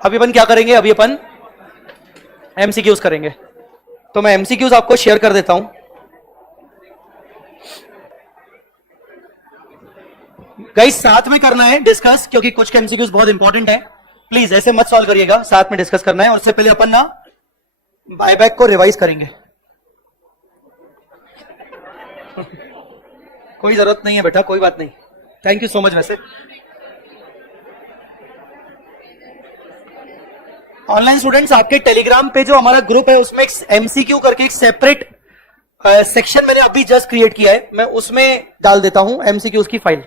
अभी अपन क्या करेंगे, अभी अपन एमसीक्यूज करेंगे। तो मैं एमसीक्यूज आपको शेयर कर देता हूं। गाइस साथ में करना है डिस्कस, क्योंकि कुछ के एमसीक्यूज बहुत इंपॉर्टेंट है। प्लीज ऐसे मत सॉल्व करिएगा, साथ में डिस्कस करना है। और उससे पहले अपन ना बायबैक को रिवाइज करेंगे। कोई जरूरत नहीं है बेटा, कोई बात नहीं। Thank you so much. वैसे ऑनलाइन स्टूडेंट्स, आपके टेलीग्राम पे जो हमारा ग्रुप है उसमें एक एमसीक्यू करके एक सेपरेट सेक्शन मैंने अभी जस्ट क्रिएट किया है, मैं उसमें डाल देता हूं एमसीक्यूज की फाइल।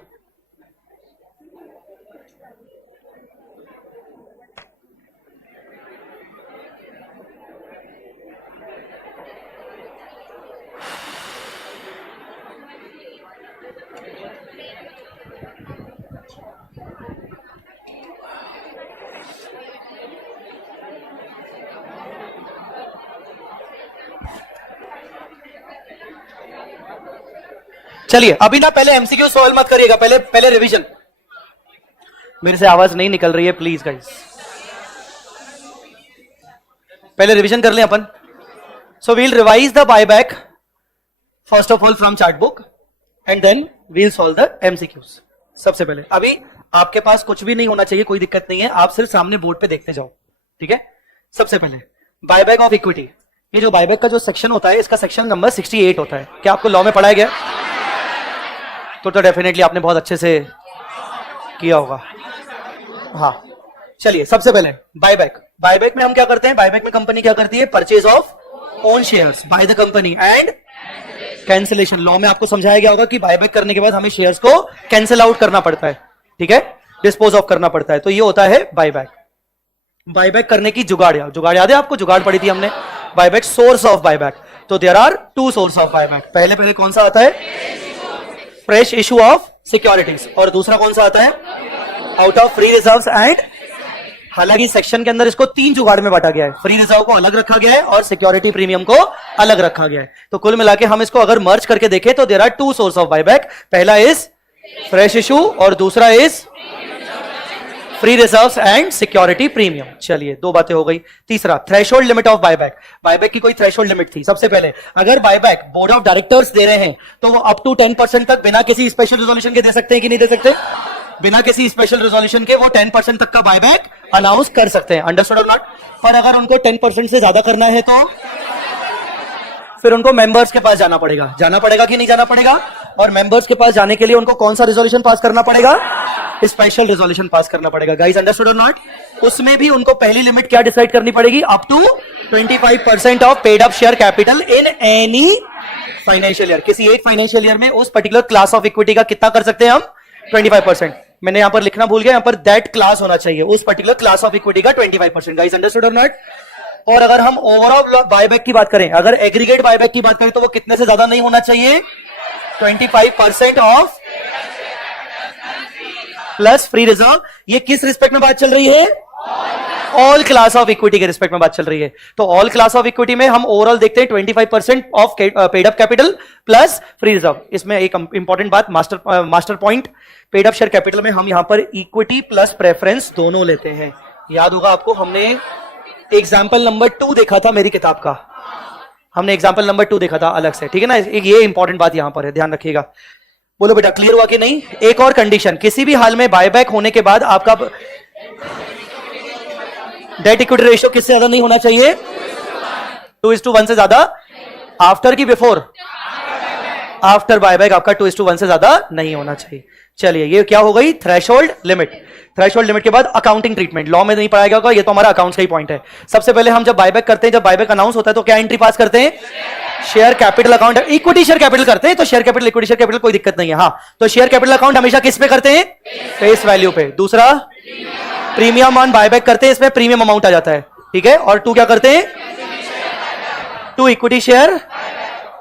चलिए अभी ना पहले एमसीक्यू सॉल्व मत करिएगा, पहले रिवीजन। मेरे से आवाज नहीं निकल रही है प्लीज गाइस, पहले रिवीजन कर लें अपन। So we'll revise the buyback first of all from chart book and then we'll solve the MCQs. सबसे पहले अभी आपके पास कुछ भी नहीं होना चाहिए, कोई दिक्कत नहीं है, आप सिर्फ सामने बोर्ड पे देखते जाओ, ठीक है। सबसे पहले बायबैक ऑफ इक्विटी, ये जो बायबैक का जो सेक्शन होता है इसका सेक्शन नंबर 68 होता है। क्या आपको लॉ में पढ़ाया गया? तो डेफिनेटली आपने बहुत अच्छे से किया होगा। हाँ चलिए, सबसे पहले बायबैक में हम क्या करते हैं, बायबैक में कंपनी क्या करती है, purchase of own shares by the company and cancellation. Law में आपको समझाया गया होगा कि बायबैक करने के बाद हमें शेयर्स को कैंसिल आउट करना पड़ता है, ठीक है, डिस्पोज ऑफ करना पड़ता है। तो ये होता है बायबैक करने की जुगाड़ याद है आपको? जुगाड़ पढ़ी थी हमने। बायबैक, सोर्स ऑफ बायबैक, तो there are two source of buyback. पहले कौन सा आता है, फ्रेश इशू ऑफ सिक्योरिटीज, और दूसरा कौन सा आता है, out of free reserves and. हालांकि सेक्शन के अंदर इसको 3 जुगाड़ में बांटा गया है, फ्री रिजर्व को अलग रखा गया है और सिक्योरिटी प्रीमियम को अलग रखा गया है। तो कुल मिलाके हम इसको अगर मर्ज करके देखें तो there are two source of buyback. पहला इज फ्रेश इशू और दूसरा is free reserves and security premium. चलिए 2 बातें हो गई। तीसरा, थ्रेशोल्ड लिमिट ऑफ बायबैक की कोई थ्रेशोल्ड लिमिट थी। सबसे पहले अगर बायबैक बोर्ड ऑफ डायरेक्टर्स दे रहे हैं तो वो अप टू 10% तक बिना किसी स्पेशल रिजोल्यूशन के दे सकते हैं कि नहीं दे सकते? बिना किसी स्पेशल रिजोल्यूशन के वो 10% तक का बायबैक अनाउंस कर सकते हैं। Understood or not? और अगर उनको 10% से ज्यादा करना है तो फिर उनको मेंबर्स के पास जाना पड़ेगा कि नहीं जाना पड़ेगा? और मेंबर्स के पास जाने के लिए उनको कौन सा रिजोल्यूशन पास करना पड़ेगा? स्पेशल रिजोल्यूशन पास करना पड़ेगा। Guys understood or not? उसमें भी उनको पहली लिमिट क्या डिसाइड करनी पड़ेगी, up to 25% of paid up share capital in any financial year. किसी एक फाइनेंशियल ईयर में उस पर्टिकुलर क्लास ऑफ इक्विटी का कितना कर सकते हैं हम, 25%। मैंने यहां पर लिखना भूल गया, यहां पर दैट क्लास होना चाहिए, उस पर्टिकुलर क्लास ऑफ इक्विटी का 25%। Guys understood or not? और अगर हम ओवरऑल बायबैक की बात करें, अगर एग्रीगेट बायबैक की बात करें तो वो कितने से ज्यादा नहीं होना चाहिए, 25% ऑफ प्लस फ्री रिजर्व। ये किस रिस्पेक्ट में बात चल रही है, ऑल क्लास ऑफ इक्विटी के रिस्पेक्ट में बात चल रही है। तो ऑल क्लास ऑफ इक्विटी में हम ओवरऑल देखते हैं 25% of paid up capital plus free reserve. इसमें एक इंपॉर्टेंट बात, master point, paid up share capital में हम यहां पर इक्विटी प्लस प्रेफरेंस दोनों लेते हैं। याद होगा आपको, हमने एग्जाम्पल नंबर 2 देखा था मेरी किताब का, हमने एग्जाम्पल नंबर 2 देखा था अलग से, ठीक है ना। ये इंपॉर्टेंट बात यहां पर है, ध्यान रखिएगा। बोलो बेटा, क्लियर हुआ कि नहीं? एक और कंडीशन, किसी भी हाल में बायबैक होने के बाद आपका डेट इक्विटी रेशियो किससे ज्यादा नहीं होना चाहिए, 2:1 से ज्यादा। आफ्टर की बिफोर? आफ्टर बायबैक आपका 2:1 से ज्यादा नहीं होना चाहिए। चलिए ये क्या हो गई, थ्रेशोल्ड लिमिट। थ्रेशोल्ड लिमिट के बाद अकाउंटिंग ट्रीटमेंट, लॉ में नहीं पढ़ाया गया होगा, ये तो हमारा अकाउंट्स का ही पॉइंट है। सबसे पहले हम जब बायबैक करते हैं, जब बायबैक अनाउंस होता है तो क्या एंट्री पास करते हैं, share capital account. Equity share capital करते हैं तो share capital, equity share capital कोई दिक्कत नहीं है। हाँ, तो शेयर कैपिटल अकाउंट हमेशा किस पे करते हैं, फेस वैल्यू पे। दूसरा, प्रीमियम ऑन बायबैक करते हैं, इसमें प्रीमियम अमाउंट आ जाता है, ठीक है। और 2 क्या करते हैं, 2 इक्विटी शेयर,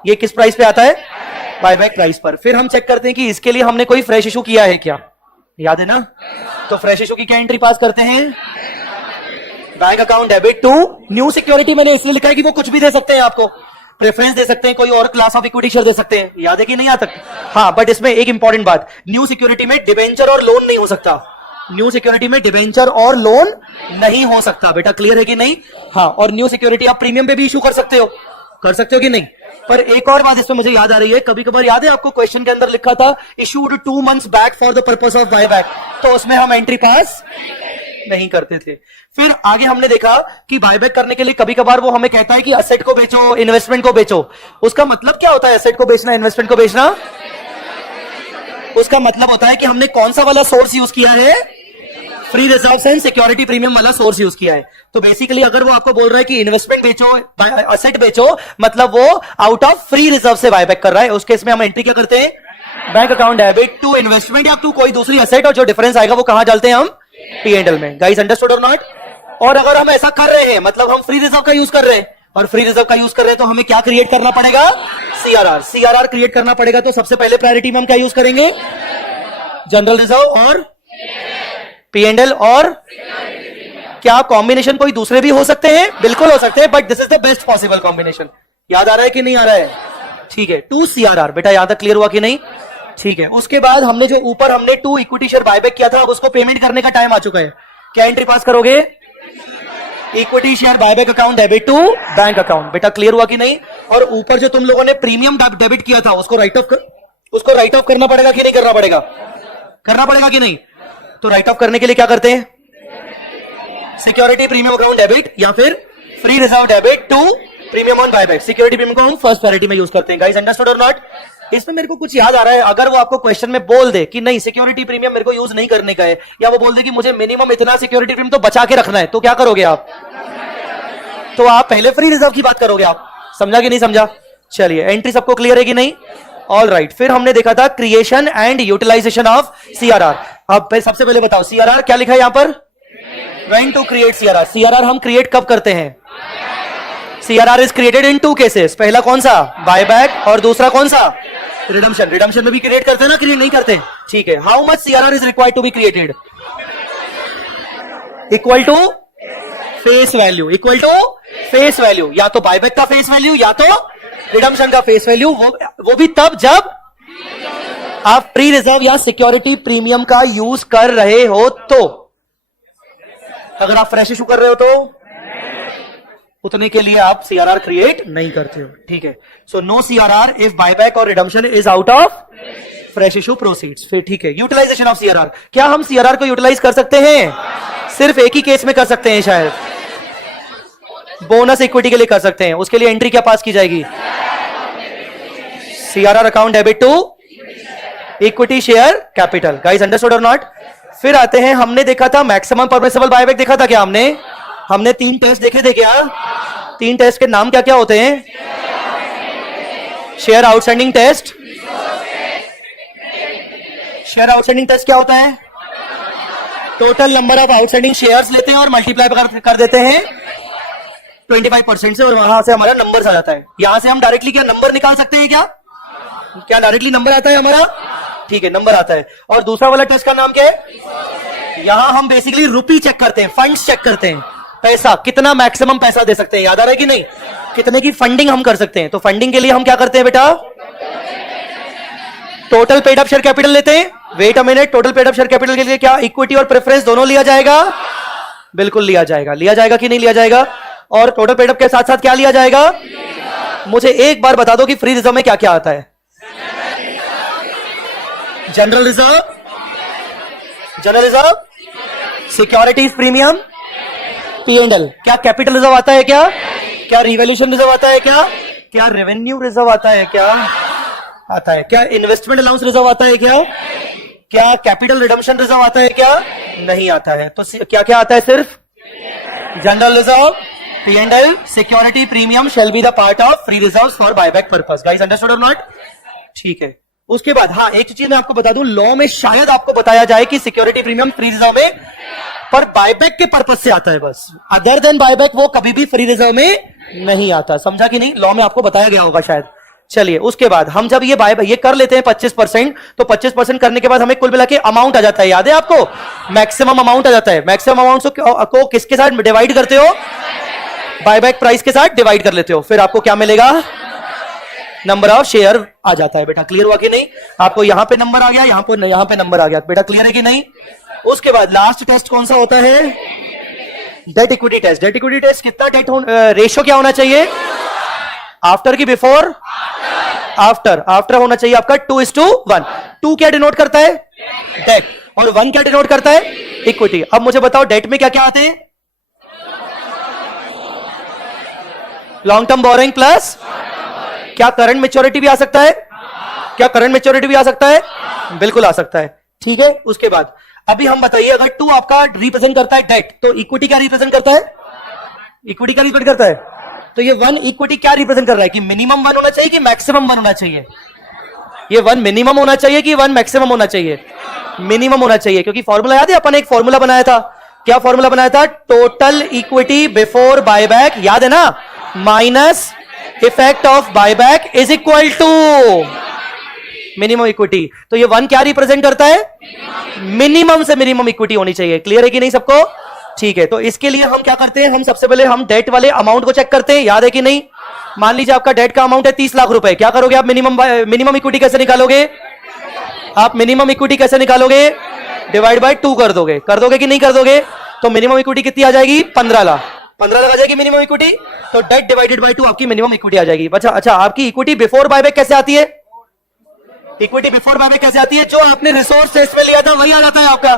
ये किस प्राइस पे आता है, बायबैक प्राइस पर। फिर हम चेक करते हैं कि इसके लिए हमने कोई फ्रेश इशू किया है क्या, याद है ना? तो फ्रेश इशू की क्या एंट्री पास करते हैं, bank account debit to new security. मैंने इसलिए लिखा है कि वो कुछ भी दे सकते हैं, आपको प्रेफरेंस दे सकते हैं, कोई और क्लास ऑफ इक्विटी शेयर दे सकते हैं, याद है कि नहीं याद तक? हाँ, बट इसमें एक इंपॉर्टेंट बात, न्यू सिक्योरिटी में डिबेंचर और लोन नहीं हो सकता। न्यू सिक्योरिटी में डिबेंचर और लोन नहीं हो सकता। बेटा क्लियर है कि नहीं? हाँ, और न्यू सिक्योरिटी आप प्रीमियम पे भी इशू कर सकते हो कि नहीं? पर एक और बात इसमें मुझे याद आ रही है, कभी कभार याद है आपको क्वेश्चन के अंदर लिखा था issued 2 months back for the purpose of buyback, तो उसमें हम एंट्री पास नहीं करते थे। फिर आगे हमने देखा कि बायबैक करने के लिए कभी कभार वो हमें कहता है कि एसेट को बेचो, इन्वेस्टमेंट को बेचो। उसका मतलब क्या होता है एसेट को बेचना, इन्वेस्टमेंट को बेचना? उसका मतलब होता है कि हमने कौन सा वाला सोर्स यूज किया है, free reserve and security premium वाला सोर्स यूज किया है। तो बेसिकली अगर वो आपको बोल रहा है कि इन्वेस्टमेंट बेचो, एसेट बेचो, मतलब वो आउट ऑफ फ्री रिजर्व से बायबैक कर रहा है। उस केस में हम एंट्री क्या करते हैं, bank account debit to investment या टू कोई दूसरी एसेट, और जो डिफरेंस आएगा वो कहां डालते हैं हम, P&L में। Guys understood or not? और अगर हम ऐसा कर रहे हैं मतलब हम फ्री रिजर्व का यूज कर रहे हैं, और फ्री रिजर्व का यूज कर रहे हैं तो हमें क्या क्रिएट करना पड़ेगा, सीआरआर क्रिएट करना पड़ेगा। तो सबसे पहले प्रायोरिटी में हम क्या यूज करेंगे, जनरल रिजर्व और P&L, और क्या कॉम्बिनेशन कोई दूसरे भी हो सकते हैं? बिल्कुल हो सकते हैं, but this is the best possible combination. याद आ रहा है कि नहीं आ रहा है? ठीक है, 2 CRR। बेटा यहां तक क्लियर हुआ कि नहीं? ठीक है, उसके बाद हमने जो ऊपर हमने 2 इक्विटी शेयर बायबैक किया था, अब उसको पेमेंट करने का टाइम आ चुका है। क्या एंट्री पास करोगे, equity share buyback account debit to bank account. बेटा क्लियर हुआ कि नहीं? और ऊपर जो तुम लोगों ने प्रीमियम डेबिट किया था उसको राइट ऑफ करना पड़ेगा कि नहीं करना पड़ेगा? करना पड़ेगा कि नहीं? तो राइट ऑफ करने के लिए क्या करते हैं, सिक्योरिटी प्रीमियम अकाउंट डेबिट या फिर free reserve debit to premium on buyback. Security premium को हम फर्स्ट प्रायोरिटी में यूज करते हैं। Guys understood or not? इसमें मेरे को कुछ याद आ रहा है, अगर वो आपको क्वेश्चन में बोल दे कि नहीं सिक्योरिटी प्रीमियम मेरे को यूज नहीं करने का है, या वो बोल दे कि मुझे मिनिमम इतना सिक्योरिटी प्रीमियम तो बचा के रखना है, तो क्या करोगे आप? तो आप पहले फ्री रिजर्व की बात करोगे। आप समझा कि नहीं समझा? चलिए, एंट्री सबको क्लियर है कि नहीं? All right. फिर हमने देखा था creation and utilisation of CRR। अब सबसे पहले बताओ CRR क्या लिखा है यहां पर, when to create CRR। CRR हम क्रिएट कब करते हैं? CRR is created in 2 cases. पहला कौन सा, बायबैक, और दूसरा कौन सा, रिडम्पशन। रिडम्पशन में भी क्रिएट करते हैं ना, क्रिएट नहीं करते? ठीक है। How much CRR is required to be created? Equal to face value, equal to face value, या तो बायबैक का फेस वैल्यू या तो रिडम्पशन का फेस वैल्यू, वो भी तब जब आप फ्री रिजर्व या सिक्योरिटी प्रीमियम का यूज कर रहे हो। तो अगर आप फ्रेश इशू कर रहे हो तो उतने के लिए आप CRR क्रिएट नहीं करते हो। ठीक है, so no CRR if buyback और redemption is out of fresh issue proceeds. फिर ठीक है, यूटिलाइजेशन ऑफ CRR। क्या हम CRR को यूटिलाइज कर सकते हैं? सिर्फ एक ही केस में कर सकते हैं शायद, बोनस इक्विटी के लिए कर सकते हैं। उसके लिए एंट्री क्या पास की जाएगी, CRR account debit to equity share capital. Guys understood or not? फिर आते हैं, हमने देखा था मैक्सिमम परमिसिबल बायबैक देखा था क्या हमने 3 टेस्ट देखे थे क्या? 3 टेस्ट के नाम क्या क्या होते हैं? Share outstanding test. Share outstanding test क्या होता है? Total number of outstanding shares लेते हैं और मल्टीप्लाई कर देते हैं 25% से, और वहां से हमारा नंबर आ जाता है। यहां से हम डायरेक्टली क्या नंबर निकाल सकते हैं क्या डायरेक्टली नंबर आता है हमारा? ठीक है, नंबर आता है। और दूसरा वाला टेस्ट का नाम क्या है? यहां हम बेसिकली रुपी चेक करते हैं, फंड्स चेक करते हैं, पैसा कितना मैक्सिमम पैसा दे सकते हैं। याद आ रहा है कि नहीं? कितने की फंडिंग हम कर सकते हैं। तो फंडिंग के लिए हम क्या करते हैं बेटा, total paid up share capital लेते हैं। Wait a minute, total paid up share capital के लिए क्या इक्विटी और प्रेफरेंस दोनों लिया जाएगा? बिल्कुल लिया जाएगा। लिया जाएगा कि नहीं लिया जाएगा? और टोटल पेड अप के साथ साथ क्या लिया जाएगा? मुझे एक बार बता दो कि फ्री रिजर्व में क्या क्या आता है? General reserve, securities premium, P&L। क्या कैपिटल रिजर्व आता है क्या रिवैल्यूएशन रिजर्व आता है क्या रेवेन्यू रिजर्व आता है आता है क्या इन्वेस्टमेंट अलाउंस रिजर्व आता है क्या कैपिटल रिडम्पशन रिजर्व आता है नहीं आता है। तो क्या क्या आता है? सिर्फ general reserve, P&L, security premium shall be the part of free reserve for buyback purpose. Guys understood or not? ठीक है। उसके बाद हाँ, एक चीज मैं आपको बता दूं, लॉ में शायद आपको बताया जाए कि सिक्योरिटी प्रीमियम फ्री रिजर्व में पर बायबैक के पर्पस से आता है बस, अदर देन बायबैक वो कभी भी फ्री रिजर्व में नहीं आता। समझा कि नहीं? लॉ में आपको बताया गया होगा शायद। चलिए, उसके बाद हम जब ये कर लेते हैं 25%, तो 25% करने के बाद हमें कुल मिला के अमाउंट आ जाता है। याद है आपको? मैक्सिमम अमाउंट आ जाता है। मैक्सिमम अमाउंट को किसके साथ डिवाइड करते हो? बायबैक प्राइस के साथ डिवाइड कर लेते हो। फिर आपको क्या मिलेगा? नंबर ऑफ शेयर आ जाता है। बेटा क्लियर हुआ कि नहीं? आपको यहां पे नंबर आ गया, यहां पे नंबर आ गया। बेटा क्लियर है कि नहीं? उसके बाद लास्ट टेस्ट कौन सा होता है? Debt equity test. Debt equity test कितना डेट रेशियो क्या होना चाहिए? आफ्टर की बिफोर? आफ्टर। आफ्टर होना चाहिए आपका 2:1। 2 क्या डिनोट करता है? डेट। और 1 क्या डिनोट करता है? इक्विटी। अब मुझे बताओ डेट में क्या क्या आते हैं? लॉन्ग टर्म बोरिंग प्लस क्या करंट मेच्योरिटी भी आ सकता है? क्या करंट मेच्योरिटी भी आ सकता है? बिल्कुल आ सकता है। ठीक है, उसके बाद अभी हम बताइए, अगर 2 आपका रिप्रेजेंट करता है डेट, तो इक्विटी क्या रिप्रेजेंट करता है? इक्विटी क्या रिप्रेजेंट करता है? तो ये 1 इक्विटी क्या रिप्रेजेंट कर रहा है कि मिनिमम 1 होना चाहिए कि मैक्सिमम 1 होना चाहिए? ये 1 मिनिमम होना चाहिए कि 1 मैक्सिमम होना चाहिए? मिनिमम होना चाहिए, क्योंकि फॉर्मूला याद है, अपन एक फॉर्मूला बनाया था। क्या फॉर्मूला बनाया था? टोटल इक्विटी बिफोर बायबैक, याद है ना? Minus effect of buyback is equal to minimum equity. तो ये 1 क्या रिप्रेजेंट करता है? मिनिमम से मिनिमम इक्विटी होनी चाहिए। क्लियर है कि नहीं सबको? ठीक है, तो इसके लिए हम क्या करते हैं, हम सबसे पहले हम डेट वाले अमाउंट को चेक करते हैं। याद है कि नहीं? मान लीजिए आपका डेट का अमाउंट है 30 लाख रुपए। क्या करोगे आप? मिनिमम इक्विटी कैसे निकालोगे? आप मिनिमम इक्विटी कैसे निकालोगे? डिवाइड बाय 2 कर दोगे। कर दोगे कि नहीं कर दोगे? तो मिनिमम इक्विटी कितनी आ जाएगी? 15 लाख। 15 लाख आ जाएगी मिनिमम इक्विटी। तो डेट डिवाइडेड बाय 2 आपकी मिनिमम इक्विटी आ जाएगी। अच्छा, आपकी इक्विटी बिफोर बायबैक कैसे आती है? इक्विटी बिफोर बायबैक कैसे आती है? जो आपने रिसोर्स टेस्ट में लिया था वही आ जाता है आपका।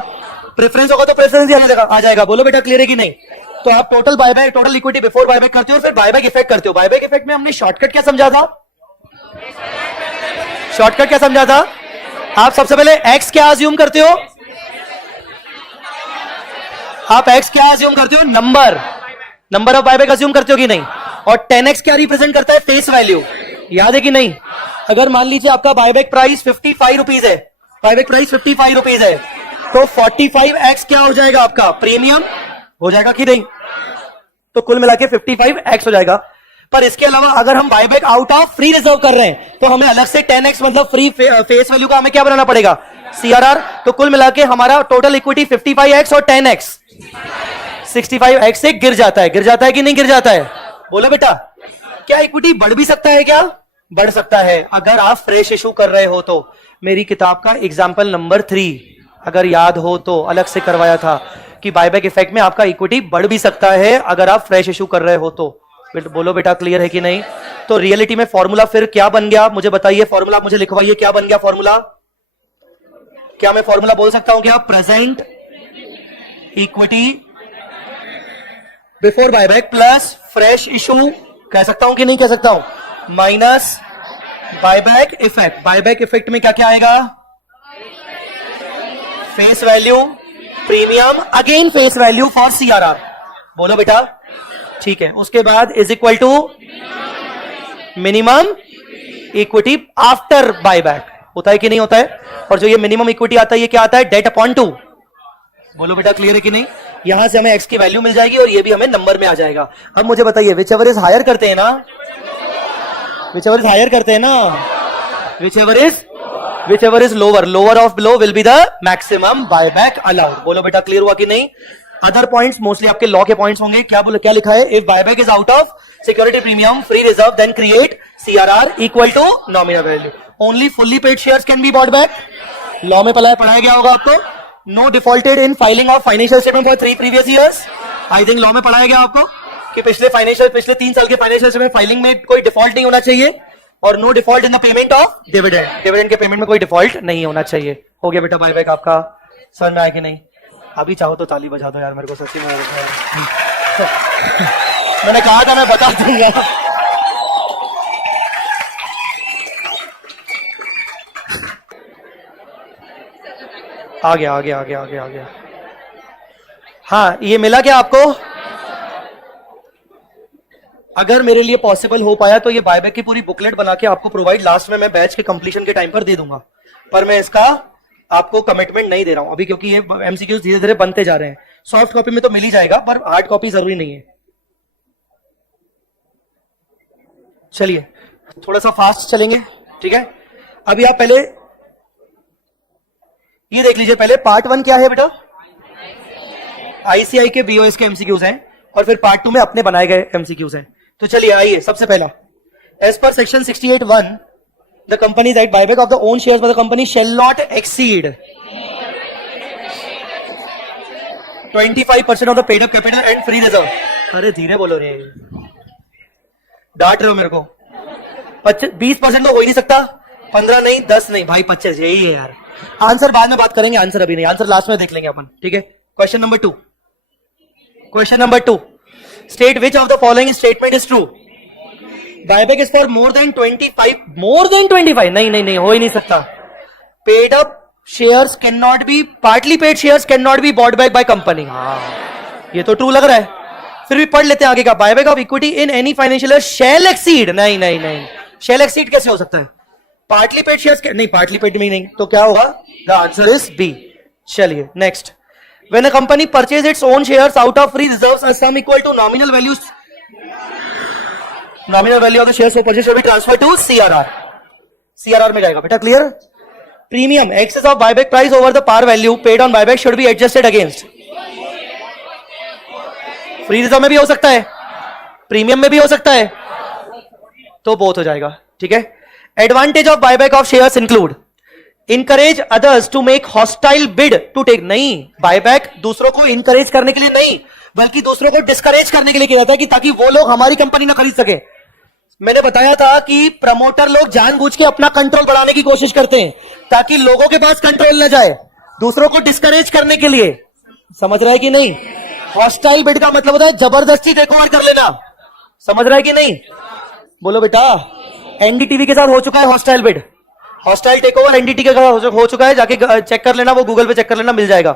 प्रेफरेंस होगा तो प्रेफरेंस आ जाएगा। बोलो बेटा क्लियर है कि नहीं? तो आप total buyback, total equity before buyback करते हो, फिर बायबैक इफेक्ट करते हो। बायबैक इफेक्ट में हमने शॉर्टकट क्या समझा था? शॉर्टकट क्या समझा था? आप सबसे पहले एक्स क्या अज्यूम करते हो? आप एक्स क्या अज्यूम करते हो? नंबर ऑफ बायबैक अज्यूम करते हो कि नहीं? और 10x क्या रिप्रेजेंट करता है? Face value. याद है कि नहीं? अगर मान लीजिए आपका बायबैक प्राइस 55 रुपीज है, बायबैक प्राइस 55 रुपीज है, तो 45x क्या हो जाएगा आपका? प्रीमियम हो जाएगा कि नहीं? तो कुल मिला के 55x हो जाएगा। पर इसके अलावा अगर हम buyback out of free reserve कर रहे हैं, तो हमें अलग से 10x मतलब फ्री फेस वैल्यू का हमें क्या बनाना पड़ेगा? CRR। तो कुल मिला के हमारा टोटल इक्विटी 55x और 10x 65x से गिर जाता है। गिर जाता है कि नहीं गिर जाता है? बोलो बेटा। क्या इक्विटी बढ़ भी सकता है? क्या बढ़ सकता है? अगर आप फ्रेश इशू कर रहे हो तो। मेरी किताब का एग्जाम्पल नंबर 3 अगर याद हो तो अलग से करवाया था कि बायबैक इफेक्ट में आपका इक्विटी बढ़ भी सकता है अगर आप फ्रेश इशू कर रहे हो तो। बोलो बेटा क्लियर है कि नहीं? तो रियलिटी में फॉर्मूला फिर क्या बन गया मुझे बताइए? फॉर्मूला मुझे लिखवाइए, क्या बन गया फॉर्मूला? क्या मैं फॉर्मूला बोल सकता हूं क्या? Present equity before buyback plus fresh issue, कह सकता हूं कि नहीं कह सकता हूं? Minus buyback effect. Buyback effect में क्या क्या आएगा? Face value, premium, again face value for CRR। बोलो बेटा। ठीक है, उसके बाद is equal to minimum equity after buyback. होता है कि नहीं होता है? और जो ये मिनिमम इक्विटी आता है ये क्या आता है? Debt upon 2। बोलो बेटा क्लियर है कि नहीं? यहां से हमें एक्स की वैल्यू मिल जाएगी और ये भी हमें नंबर में आ जाएगा। अब मुझे बताइए, विच एवर इज हायर करते हैं ना? विच एवर इज हायर करते हैं ना? Whichever is lower of below will be the maximum buyback allowed. बोलो बेटा क्लियर हुआ कि नहीं? अदर पॉइंट्स मोस्टली आपके लॉ के पॉइंट्स होंगे। क्या लिखा है? If buyback is out of security premium free reserve then create CRR equal to nominal value. Only fully paid shares can be bought back. Law में पढ़ाया गया होगा आपको। No defaulted in filing of financial statement for 3 previous years. I think law में पढ़ाया गया आपको कि पिछले 3 साल के फाइनेंशियल स्टेटमेंट फाइलिंग में कोई डिफॉल्ट नहीं होना चाहिए। और no default in the payment of dividend. Dividend के पेमेंट में कोई डिफॉल्ट नहीं होना चाहिए। हो गया बेटा बायबैक आपका समझ में आया कि नहीं? अभी चाहो तो ताली बजा दो यार मेरे को, सच्ची में मैंने कहा था मैं बता दूंगा। आ गया। हाँ, ये मिला क्या आपको? अगर मेरे लिए पॉसिबल हो पाया तो ये बायबैक की पूरी बुकलेट बना के आपको प्रोवाइड लास्ट में मैं बैच के कंप्लीशन के टाइम पर दे दूंगा। पर मैं इसका आपको कमिटमेंट नहीं दे रहा हूं अभी, क्योंकि ये MCQs धीरे धीरे बनते जा रहे हैं। सॉफ्ट कॉपी में तो मिल ही जाएगा, पर हार्ड कॉपी जरूरी नहीं है। चलिए थोड़ा सा फास्ट चलेंगे, ठीक है? अभी आप पहले ये देख लीजिए। पहले पार्ट 1 क्या है बेटा? ICI के BOS के MCQs हैं, और फिर पार्ट 2 में अपने बनाए गए MCQs हैं। तो चलिए आइए, सबसे पहला, as per section 68(1) the company that buyback of the own shares by the company shall not exceed 25% of the paid up capital and free reserve. अरे धीरे बोलो रे, डांट रहे हो मेरे को. 20% तो हो ही नहीं सकता. 15 नहीं, 10 नहीं भाई, 25 यही है यार. आंसर बाद में बात करेंगे, आंसर अभी नहीं, आंसर लास्ट में देख लेंगे अपन. ठीक है. Question number 2. Question number 2. State which of the following statement is true. Buyback is for more than 25. More than 25 नहीं नहीं नहीं, हो ही नहीं सकता. Paid up shares can not be, partly paid shares can not be bought back by company. हाँ, ये तो true लग रहा है. फिर भी पढ़ लेते हैं आगे का. Buyback of equity in any financial year shall exceed. नहीं नहीं नहीं, शैल एक्सीड कैसे हो सकता है. पार्टली पेड शेयर्स नहीं, पार्टली पेड में नहीं, तो क्या होगा. The answer is B. चलिए next. When a company purchase its own shares out of free reserves a sum equal to nominal value, nominal value of the shares for purchase will be transfer to CRR. CRR में जाएगा बेटा. Clear. Premium excess of buyback price over the par value paid on buyback should be adjusted against. Free reserve में भी हो सकता है, premium में भी हो सकता है, तो बोथ हो जाएगा. ठीक है. Advantage of buyback of shares include encourage others to make hostile bid to take. नहीं, बायबैक दूसरों को इनकरेज करने के लिए नहीं, बल्कि दूसरों को डिस्करेज करने के लिए किया जाता है कि ताकि वो लोग हमारी कंपनी ना खरीद सके. मैंने बताया था कि प्रमोटर लोग जानबूझ के अपना कंट्रोल बढ़ाने की कोशिश करते हैं ताकि लोगों के पास कंट्रोल न जाए, दूसरों को डिस्करेज करने के लिए. समझ रहा है कि नहीं. हॉस्टाइल बिड का मतलब होता है जबरदस्ती टेक ओवर कर लेना. समझ रहा है कि नहीं. बोलो बेटा. एनडीटीवी के साथ हो चुका है hostile bid, hostile takeover NDT के साथ हो चुका है. जाके चेक कर लेना, वो गूगल पे चेक कर लेना, मिल जाएगा.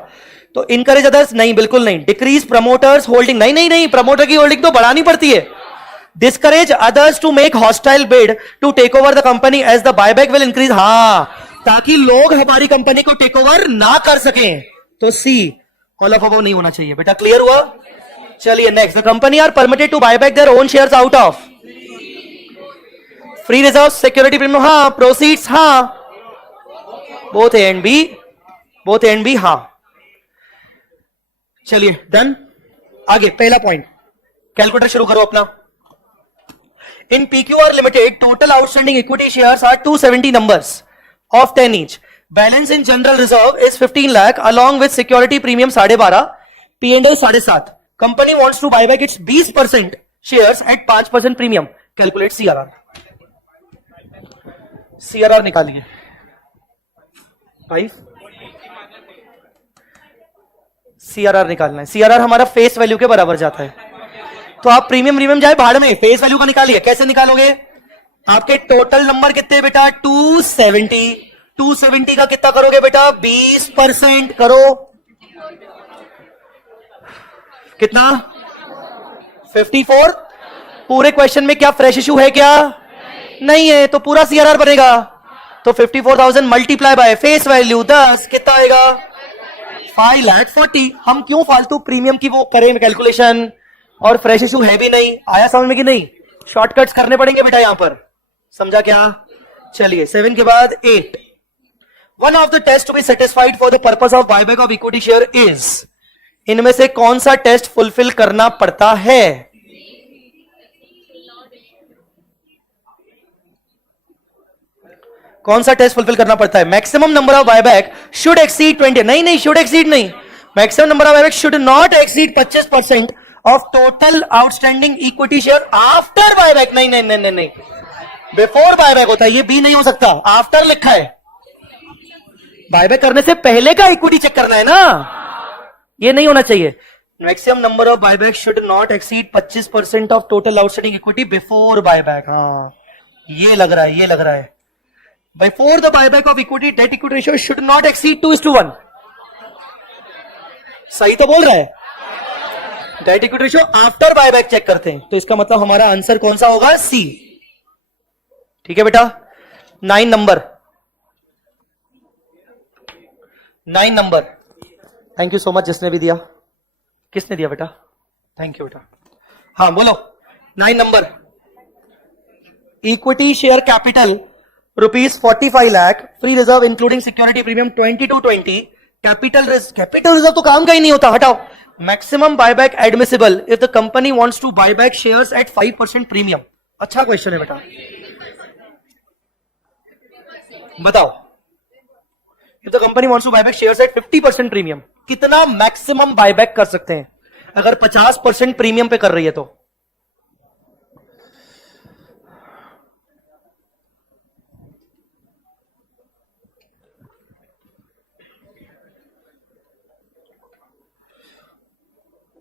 तो इनकरेज अदर्स नहीं, बिल्कुल नहीं. डिक्रीज प्रमोटर्स होल्डिंग नहीं नहीं नहीं, प्रमोटर की होल्डिंग तो बढ़ानी पड़ती है. Discourage others to make hostile bid to take over the company as the buyback will increase. हाँ, ताकि लोग हमारी कंपनी को टेक ओवर ना कर सकें. तो सी, ऑल ऑफ अबव नहीं होना चाहिए बेटा. क्लियर हुआ. चलिए next. The company are permitted to buy back their own shares out of free reserve security premium. हाँ. प्रोसीड्स. हाँ. Both A and B, both A and B. हाँ. चलिए डन. आगे पहला पॉइंट. कैलकुलेटर शुरू करो अपना. In PQR Limited, total outstanding equity shares are 270 numbers of 10 each. Balance in general reserve is 15 lakh along with security premium 12.5, P&L 7.5. Company wants to buy back its 20% shares at 5% premium. Calculate CRR. CRR निकालिए. 5. CRR निकालना है. CRR हमारा face value के बराबर जाता है. तो आप प्रीमियम जाए भाड़ में, फेस वैल्यू का निकालिए. कैसे निकालोगे. आपके टोटल नंबर कितने बेटा. 270. 270 का कितना करोगे बेटा. 20% करो. कितना. 54. पूरे क्वेश्चन में क्या फ्रेश इशू है क्या. नहीं है, तो पूरा सीआरआर बनेगा. तो 54,000 मल्टीप्लाई बाय फेस वैल्यू 10 कितना आएगा. 5,40,000. हम क्यों फालतू प्रीमियम की वो करें कैलकुलेशन, और फ्रेश इशू है भी नहीं. आया समझ में कि नहीं. शॉर्टकट्स करने पड़ेंगे बेटा यहां पर. समझा क्या. चलिए 7 के बाद 8. One of the test to be satisfied for the purpose of buyback of equity share is. इनमें से कौन सा टेस्ट फुलफिल करना पड़ता है. कौन सा टेस्ट फुलफिल करना पड़ता है. Maximum number of buyback should exceed 20. नहीं नहीं, शुड एक्सीड नहीं. Maximum number of buyback should not exceed 25% of total outstanding equity share after buyback. नहीं नहीं नहीं नहीं, बिफोर बायबैक होता है ये. बी नहीं हो सकता, आफ्टर लिखा है. बायबैक करने से पहले का इक्विटी चेक करना है ना, ये नहीं होना चाहिए. Maximum number of buyback should not exceed 25% of total outstanding equity before buyback. हाँ, ये लग रहा है, ये लग रहा है. Before the buyback of equity debt equity ratio should not exceed 2:1. सही तो बोल रहा है. Debt equity ratio after buyback check करते हैं, तो इसका मतलब हमारा आंसर कौन सा होगा. सी. ठीक है बेटा. 9 number. 9 number. Thank you so much जिसने भी दिया. किसने दिया बेटा. थैंक यू बेटा. हाँ बोलो. 9 number. Equity share capital ₹45 lakh. Free reserve including security premium 2220. Capital reserve तो काम का ही नहीं होता, हटाओ. Maximum buyback admissible if the company wants to buy back shares at 5% premium. अच्छा क्वेश्चन है बेटा. बताओ. If the company wants to buy back shares at 50% premium, कितना मैक्सिमम बायबैक कर सकते हैं अगर 50% प्रीमियम पे कर रही है तो?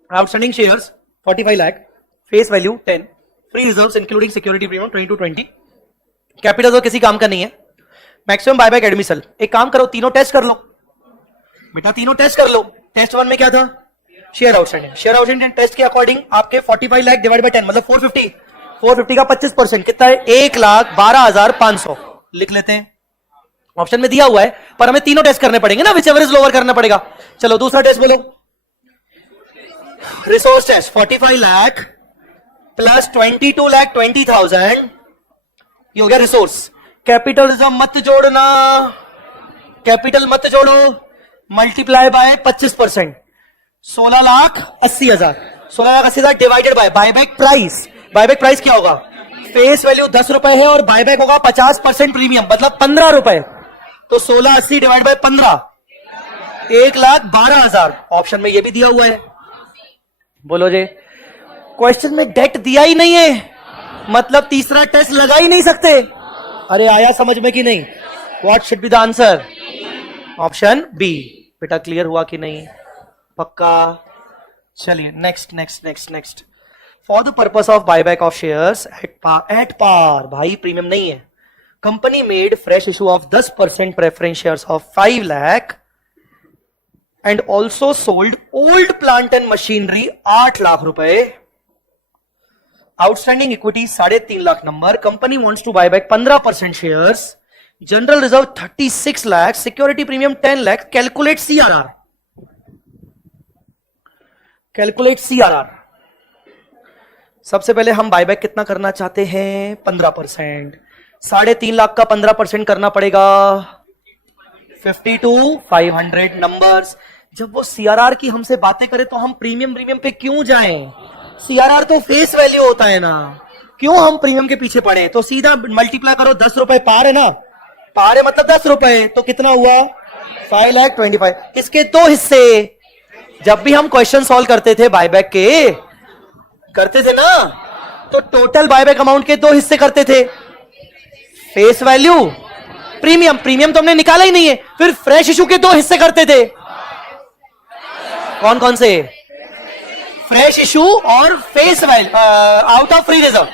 Outstanding shares 45 lakh, face value 10, free reserves including security premium 20 to 20, capital तो किसी काम का नहीं है, मैक्सिमम बायबैक एडमिसल। एक काम करो, तीनों टेस्ट कर लो बेटा, तीनों टेस्ट कर लो। टेस्ट 1 में क्या था? Share outstanding. Share outstanding test के अकॉर्डिंग आपके 45 लाख डिवाइड बाय 10 मतलब 450, 450 का 25% कितना है? 1,12,500 लिख लेते हैं। ऑप्शन में दिया हुआ है पर हमें तीनों टेस्ट करने पड़ेंगे ना, विच एवर इज लोअर करना पड़ेगा। चलो दूसरा टेस्ट बोलो, resource test 45 lakh plus 22 lakh 20,000, ये हो गया रिसोर्स। कैपिटल रिजर्व मत जोड़ना, कैपिटल मत जोड़ो, multiply by 25%, 16,80,000, 16,80,000 divided by buyback price. Buyback price क्या होगा? फेस वैल्यू 10 रुपए है और बायबैक होगा 50% प्रीमियम मतलब 15 रुपए, तो 1680 डिवाइड बाय 15, 1,12,000। ऑप्शन में ये भी दिया हुआ है। बोलो जी, क्वेश्चन में डेट दिया ही नहीं है मतलब तीसरा टेस्ट लगा ही नहीं सकते। अरे आया समझ में कि नहीं? What should be the answer? Option B. बेटा क्लियर हुआ कि नहीं? पक्का? चलिए next next next next. For the purpose of buyback of shares at par, भाई प्रीमियम नहीं है, company made fresh issue of 10% preference shares of 5 lakh and also sold old plant and machinery 8 lakh रुपए, outstanding equity 3.5 lakh number, company wants to buy back 15% shares, general reserve 36 lakh, security premium 10 lakh, calculate CRR. Calculate CRR. सबसे पहले हम buyback कितना करना चाहते हैं? 15%। 3.5 लाख का 15% करना पड़ेगा 50 to 500 नंबर्स। जब वो सीआरआर की हमसे बातें करें तो हम प्रीमियम पे क्यों जाएं? सीआरआर तो फेस वैल्यू होता है ना, क्यों हम प्रीमियम के पीछे पड़े? तो सीधा मल्टीप्लाई करो, 10 रुपए पार है ना, पार है मतलब 10 रुपए, तो कितना हुआ? 5,25,000। इसके 2 हिस्से। जब भी हम क्वेश्चन सॉल्व करते थे बायबैक के, करते थे ना, तो टोटल बायबैक अमाउंट के 2 हिस्से करते थे, फेस वैल्यू, प्रीमियम। प्रीमियम तो हमने निकाला ही नहीं है। फिर फ्रेश इशू के 2 हिस्से करते थे, कौन कौन से? फ्रेश इशू और face value out of free reserve.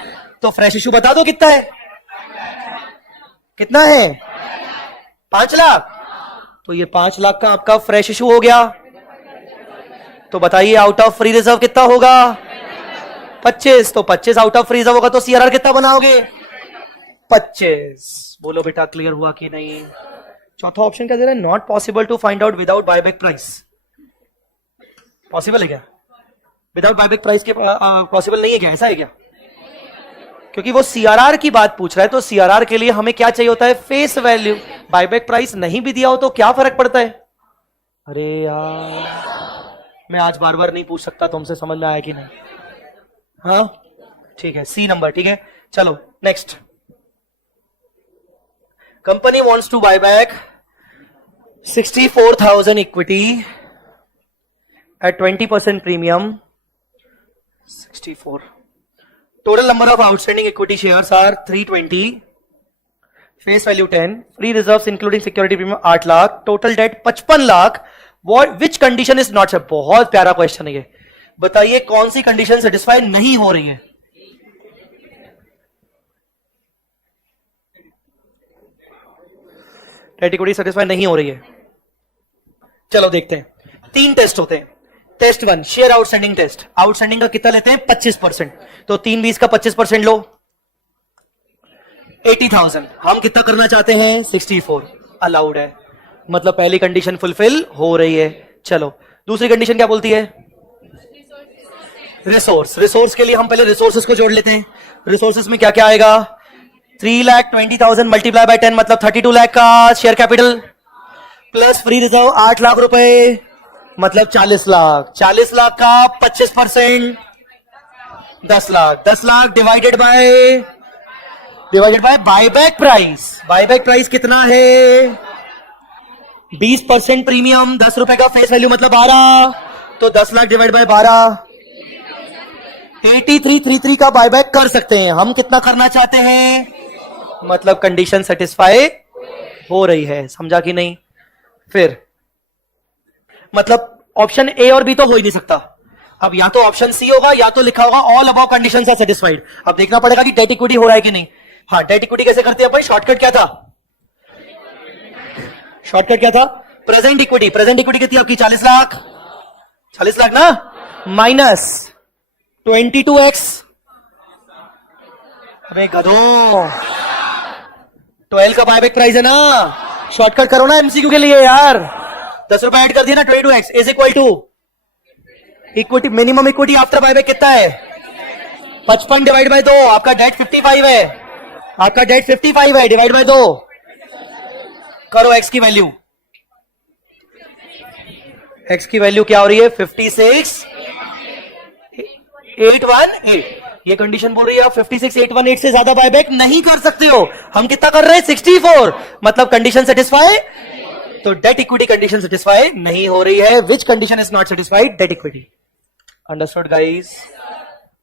तो फ्रेश इशू बता दो कितना है? कितना है? 5 लाख। तो ये 5 लाख का आपका फ्रेश इशू हो गया। तो बताइए आउट ऑफ फ्री रिजर्व कितना होगा? 25। तो 25 आउट ऑफ फ्री रिजर्व होगा तो सीआरआर कितना बनाओगे? 25। बोलो बेटा क्लियर हुआ कि नहीं? चौथा ऑप्शन क्या दे रहा है? Not possible to find out without buyback price. Possible है क्या? विदाउट बायबैक प्राइस के पॉसिबल नहीं है क्या? ऐसा है क्या? क्योंकि वो सीआरआर की बात पूछ रहा है, तो सीआरआर के लिए हमें क्या चाहिए होता है? Face value. बायबैक प्राइस नहीं भी दिया हो तो क्या फर्क पड़ता है? अरे यार, मैं आज बार बार नहीं पूछ सकता तुमसे, समझ में आया कि नहीं? हाँ ठीक है, सी नंबर। ठीक है चलो next. Company wants to buy back 64,000 equity at 20% premium, 64. Total number of outstanding equity shares are 320. Face value 10. Free reserves including security premium 8 lakh. Total debt 55 lakh. Which condition is not? बहुत प्यारा क्वेश्चन है ये। बताइए कौन सी condition satisfy नहीं हो रही है? डेट इक्विटी सेटिस्फाई नहीं हो रही है। चलो देखते हैं। 3 टेस्ट होते हैं। Test 1 share outstanding test. Outstanding का कितना लेते हैं? 25%। तो 3/20 का 25% लो, 80,000। हम कितना करना चाहते हैं? 64। अलाउड है, मतलब पहली कंडीशन फुलफिल हो रही है। चलो दूसरी कंडीशन क्या बोलती है? रिसोर्स। रिसोर्स के लिए हम पहले रिसोर्सेस को जोड़ लेते हैं। रिसोर्सेस में क्या क्या आएगा? 3,20,000 मल्टीप्लाई बाय 10 मतलब 32 लाख का share capital, plus free reserve 8 lakh रुपए मतलब 40 लाख। 40 लाख का 25% 10 lakh. 10 lakh divided bye buyback price. Buyback price कितना है? 20% प्रीमियम, 10 रुपए का फेस वैल्यू मतलब 12, तो 10 लाख डिवाइड बाय 12, 8333 का बायबैक कर सकते हैं। हम कितना करना चाहते हैं, मतलब कंडीशन सेटिस्फाई हो रही है, समझा कि नहीं। फिर मतलब ऑप्शन ए और बी तो हो ही नहीं सकता, अब या तो ऑप्शन सी होगा या तो लिखा होगा all above conditions are satisfied. अब देखना पड़ेगा कि डेट इक्विटी हो रहा है कि नहीं। हाँ, डेट इक्विटी कैसे करते हैं भाई, शॉर्टकट क्या था, शॉर्टकट क्या था, प्रेजेंट इक्विटी। प्रेजेंट इक्विटी कितनी आपकी 40 लाख, 40 लाख ना, माइनस 22x, अरे गधो 12 का बायबैक प्राइस है ना, शॉर्टकट करो ना एमसीक्यू के लिए यार, 10 रुपए ऐड कर दिया ना, 22x is equal to equity, minimum equity after buyback कितना है, 55 डिवाइड बाय 2, आपका डेट 55 है, आपका डेट 55 है, डिवाइड बाय 2 करो, x की वैल्यू, x की वैल्यू क्या हो रही है 56,818। ये कंडीशन बोल रही है आप 56,818 से ज्यादा बायबैक नहीं कर सकते हो। हम कितना कर रहे हैं 64, मतलब कंडीशन सेटिस्फाई, तो डेट इक्विटी कंडीशन सेटिस्फाई नहीं हो रही है। Which condition is not satisfied, debt equity. Understood guys,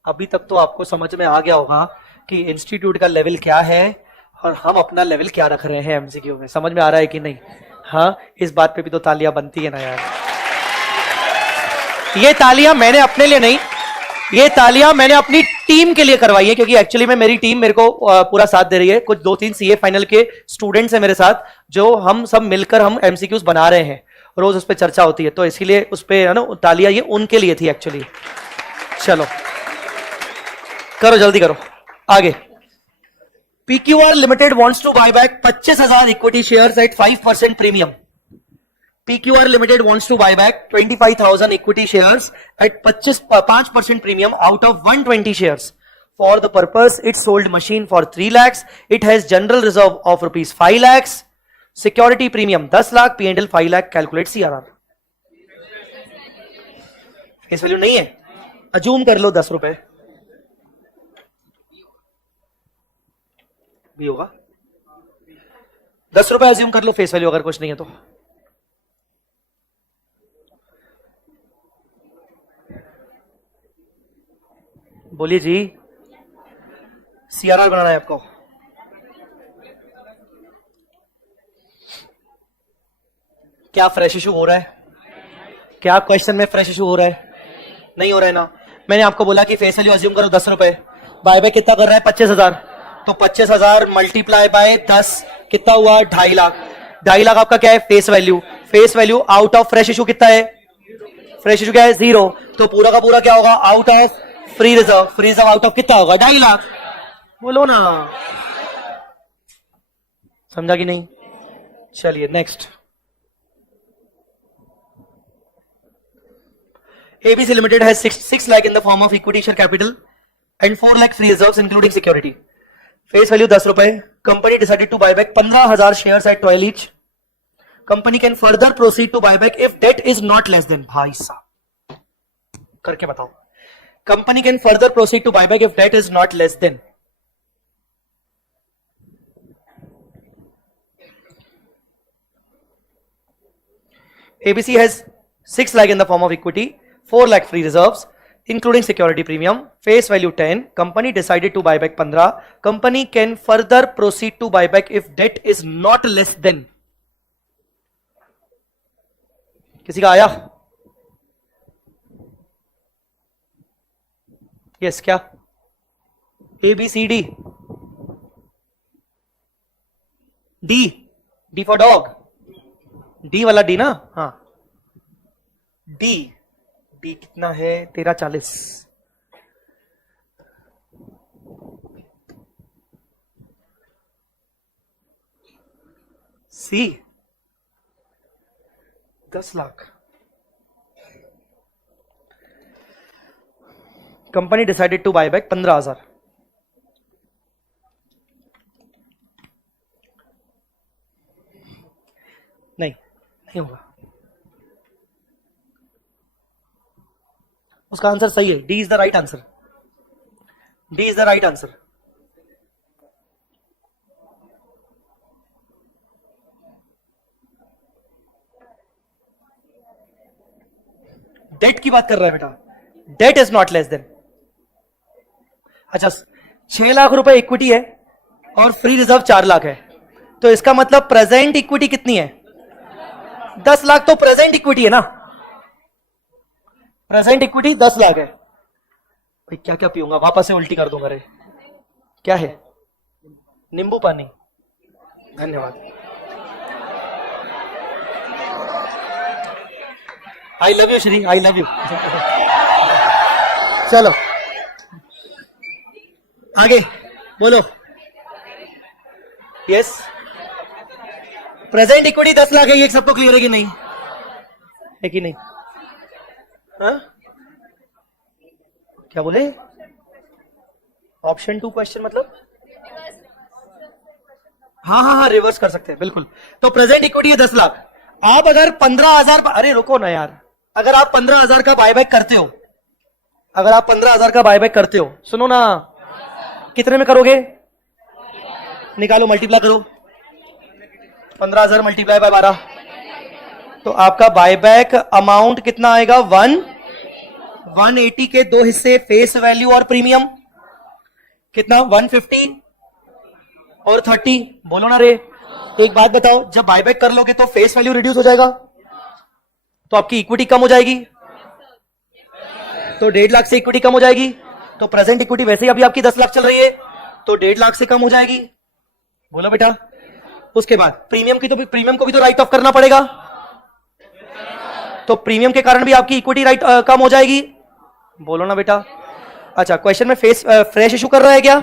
अभी तक तो आपको समझ में आ गया होगा कि इंस्टीट्यूट का लेवल क्या है और हम अपना लेवल क्या रख रहे हैं एमसीक्यू में, समझ में आ रहा है कि नहीं। हाँ, इस बात पे भी तो तालियां बनती है ना यार। ये तालियां मैंने अपने लिए नहीं, ये तालियां मैंने अपनी टीम के लिए करवाई है, क्योंकि एक्चुअली में मेरी टीम मेरे को पूरा साथ दे रही है। कुछ 2-3 सीए फाइनल के स्टूडेंट्स हैं मेरे साथ, जो हम सब मिलकर हम एमसीक्यूज बना रहे हैं, रोज उस पर चर्चा होती है, तो इसीलिए उस पर है ना तालियां ये उनके लिए थी एक्चुअली। चलो करो, जल्दी करो आगे। PQR limited wants to buy back 25,000 equity shares at 5% premium. PQR Limited wants to buy back 25,000 equity shares at 5% premium out of 120 shares. For the purpose, it sold machine for 3 lakhs. It has general reserve of rupees 5 lakhs. Security premium 10 lakh, P&L 5 lakh. Calculate CRR. Face value नहीं है, assume कर लो 10 रुपए भी होगा, 10 रुपए assume कर लो face value, अगर कुछ नहीं है तो। बोलिए जी, सीआरआर बनाना है आपको। क्या फ्रेश इशू हो रहा है, क्या क्वेश्चन में फ्रेश इशू हो रहा है, नहीं हो रहा है ना। मैंने आपको बोला कि फेस वैल्यू अज्यूम करो 10 रुपए, बायबैक कितना कर रहा है 25,000, तो 25,000 मल्टीप्लाई बाय 10 कितना हुआ 2.5 लाख। 2.5 लाख आपका क्या है face value, face value out of fresh issue कितना है, फ्रेश इशू क्या है 0, तो पूरा का पूरा क्या होगा out of free reserve, free reserve out of कितना होगा 2.5 लाख। बोलो ना, समझा कि नहीं। चलिए next. ABC Limited has 6 lakh in the form of equity share capital and 4 lakh free reserves including security. Face value 10 रुपए. Company decided to buy back 15,000 shares at 12 each. Company can further proceed to buy back if debt is not less than, भाई साहब करके बताओ, company can further proceed to buy back if debt is not less than, ABC has 6 lakh in the form of equity, 4 lakh free reserves including security premium, face value 10, company decided to buy back 15, company can further proceed to buy back if debt is not less than, किसी का आया, yes क्या ABCD, D for dog, D वाला D ना, हाँ D कितना है 1340, C 10 lakh. Company decided to buy back 15,000, नहीं होगा, उसका आंसर सही है, D is the right answer, D is the right answer. Debt की बात कर रहा है बेटा, debt is not less than. अच्छा 6 लाख रुपए इक्विटी है और फ्री रिजर्व 4 लाख है, तो इसका मतलब प्रेजेंट इक्विटी कितनी है? 10 लाख। तो प्रेजेंट इक्विटी है ना, प्रेजेंट इक्विटी 10 लाख है। भाई क्या क्या पीऊंगा, वापस से उल्टी कर दूंगा रे। क्या है? नींबू पानी। धन्यवाद। I love you Shri, I love you. चलो आगे बोलो। यस, प्रेजेंट इक्विटी 10 लाख है, ये सबको क्लियर है कि नहीं? है कि नहीं? हाँ? क्या बोले? ऑप्शन 2 क्वेश्चन मतलब? हाँ हाँ हाँ, रिवर्स कर सकते हैं बिल्कुल। तो प्रेजेंट इक्विटी है 10 लाख। आप अगर 15,000, अरे रुको ना यार, अगर आप 15,000 का बायबैक करते हो, अगर आप 15,000 का बायबैक करते हो, सुनो ना, कितने में करोगे? निकालो, मल्टीप्लाई करो, 15,000 मल्टीप्लाई बाय 12, तो आपका बायबैक अमाउंट कितना आएगा? 180 के 2 हिस्से, फेस वैल्यू और प्रीमियम कितना? 150 और 30। बोलो ना रे। एक बात बताओ, जब बायबैक कर लोगे तो फेस वैल्यू रिड्यूस हो जाएगा, तो आपकी इक्विटी कम हो जाएगी, तो 1.5 लाख से इक्विटी कम हो जाएगी। तो प्रेजेंट इक्विटी वैसे ही अभी आपकी 10 लाख चल रही है, तो 1.5 लाख से कम हो जाएगी। बोलो बेटा। उसके बाद प्रीमियम की, तो प्रीमियम को भी तो राइट ऑफ करना पड़ेगा, तो प्रीमियम के कारण भी आपकी इक्विटी राइट कम हो जाएगी। बोलो ना बेटा। अच्छा, क्वेश्चन में फ्रेश इशू कर रहा है क्या?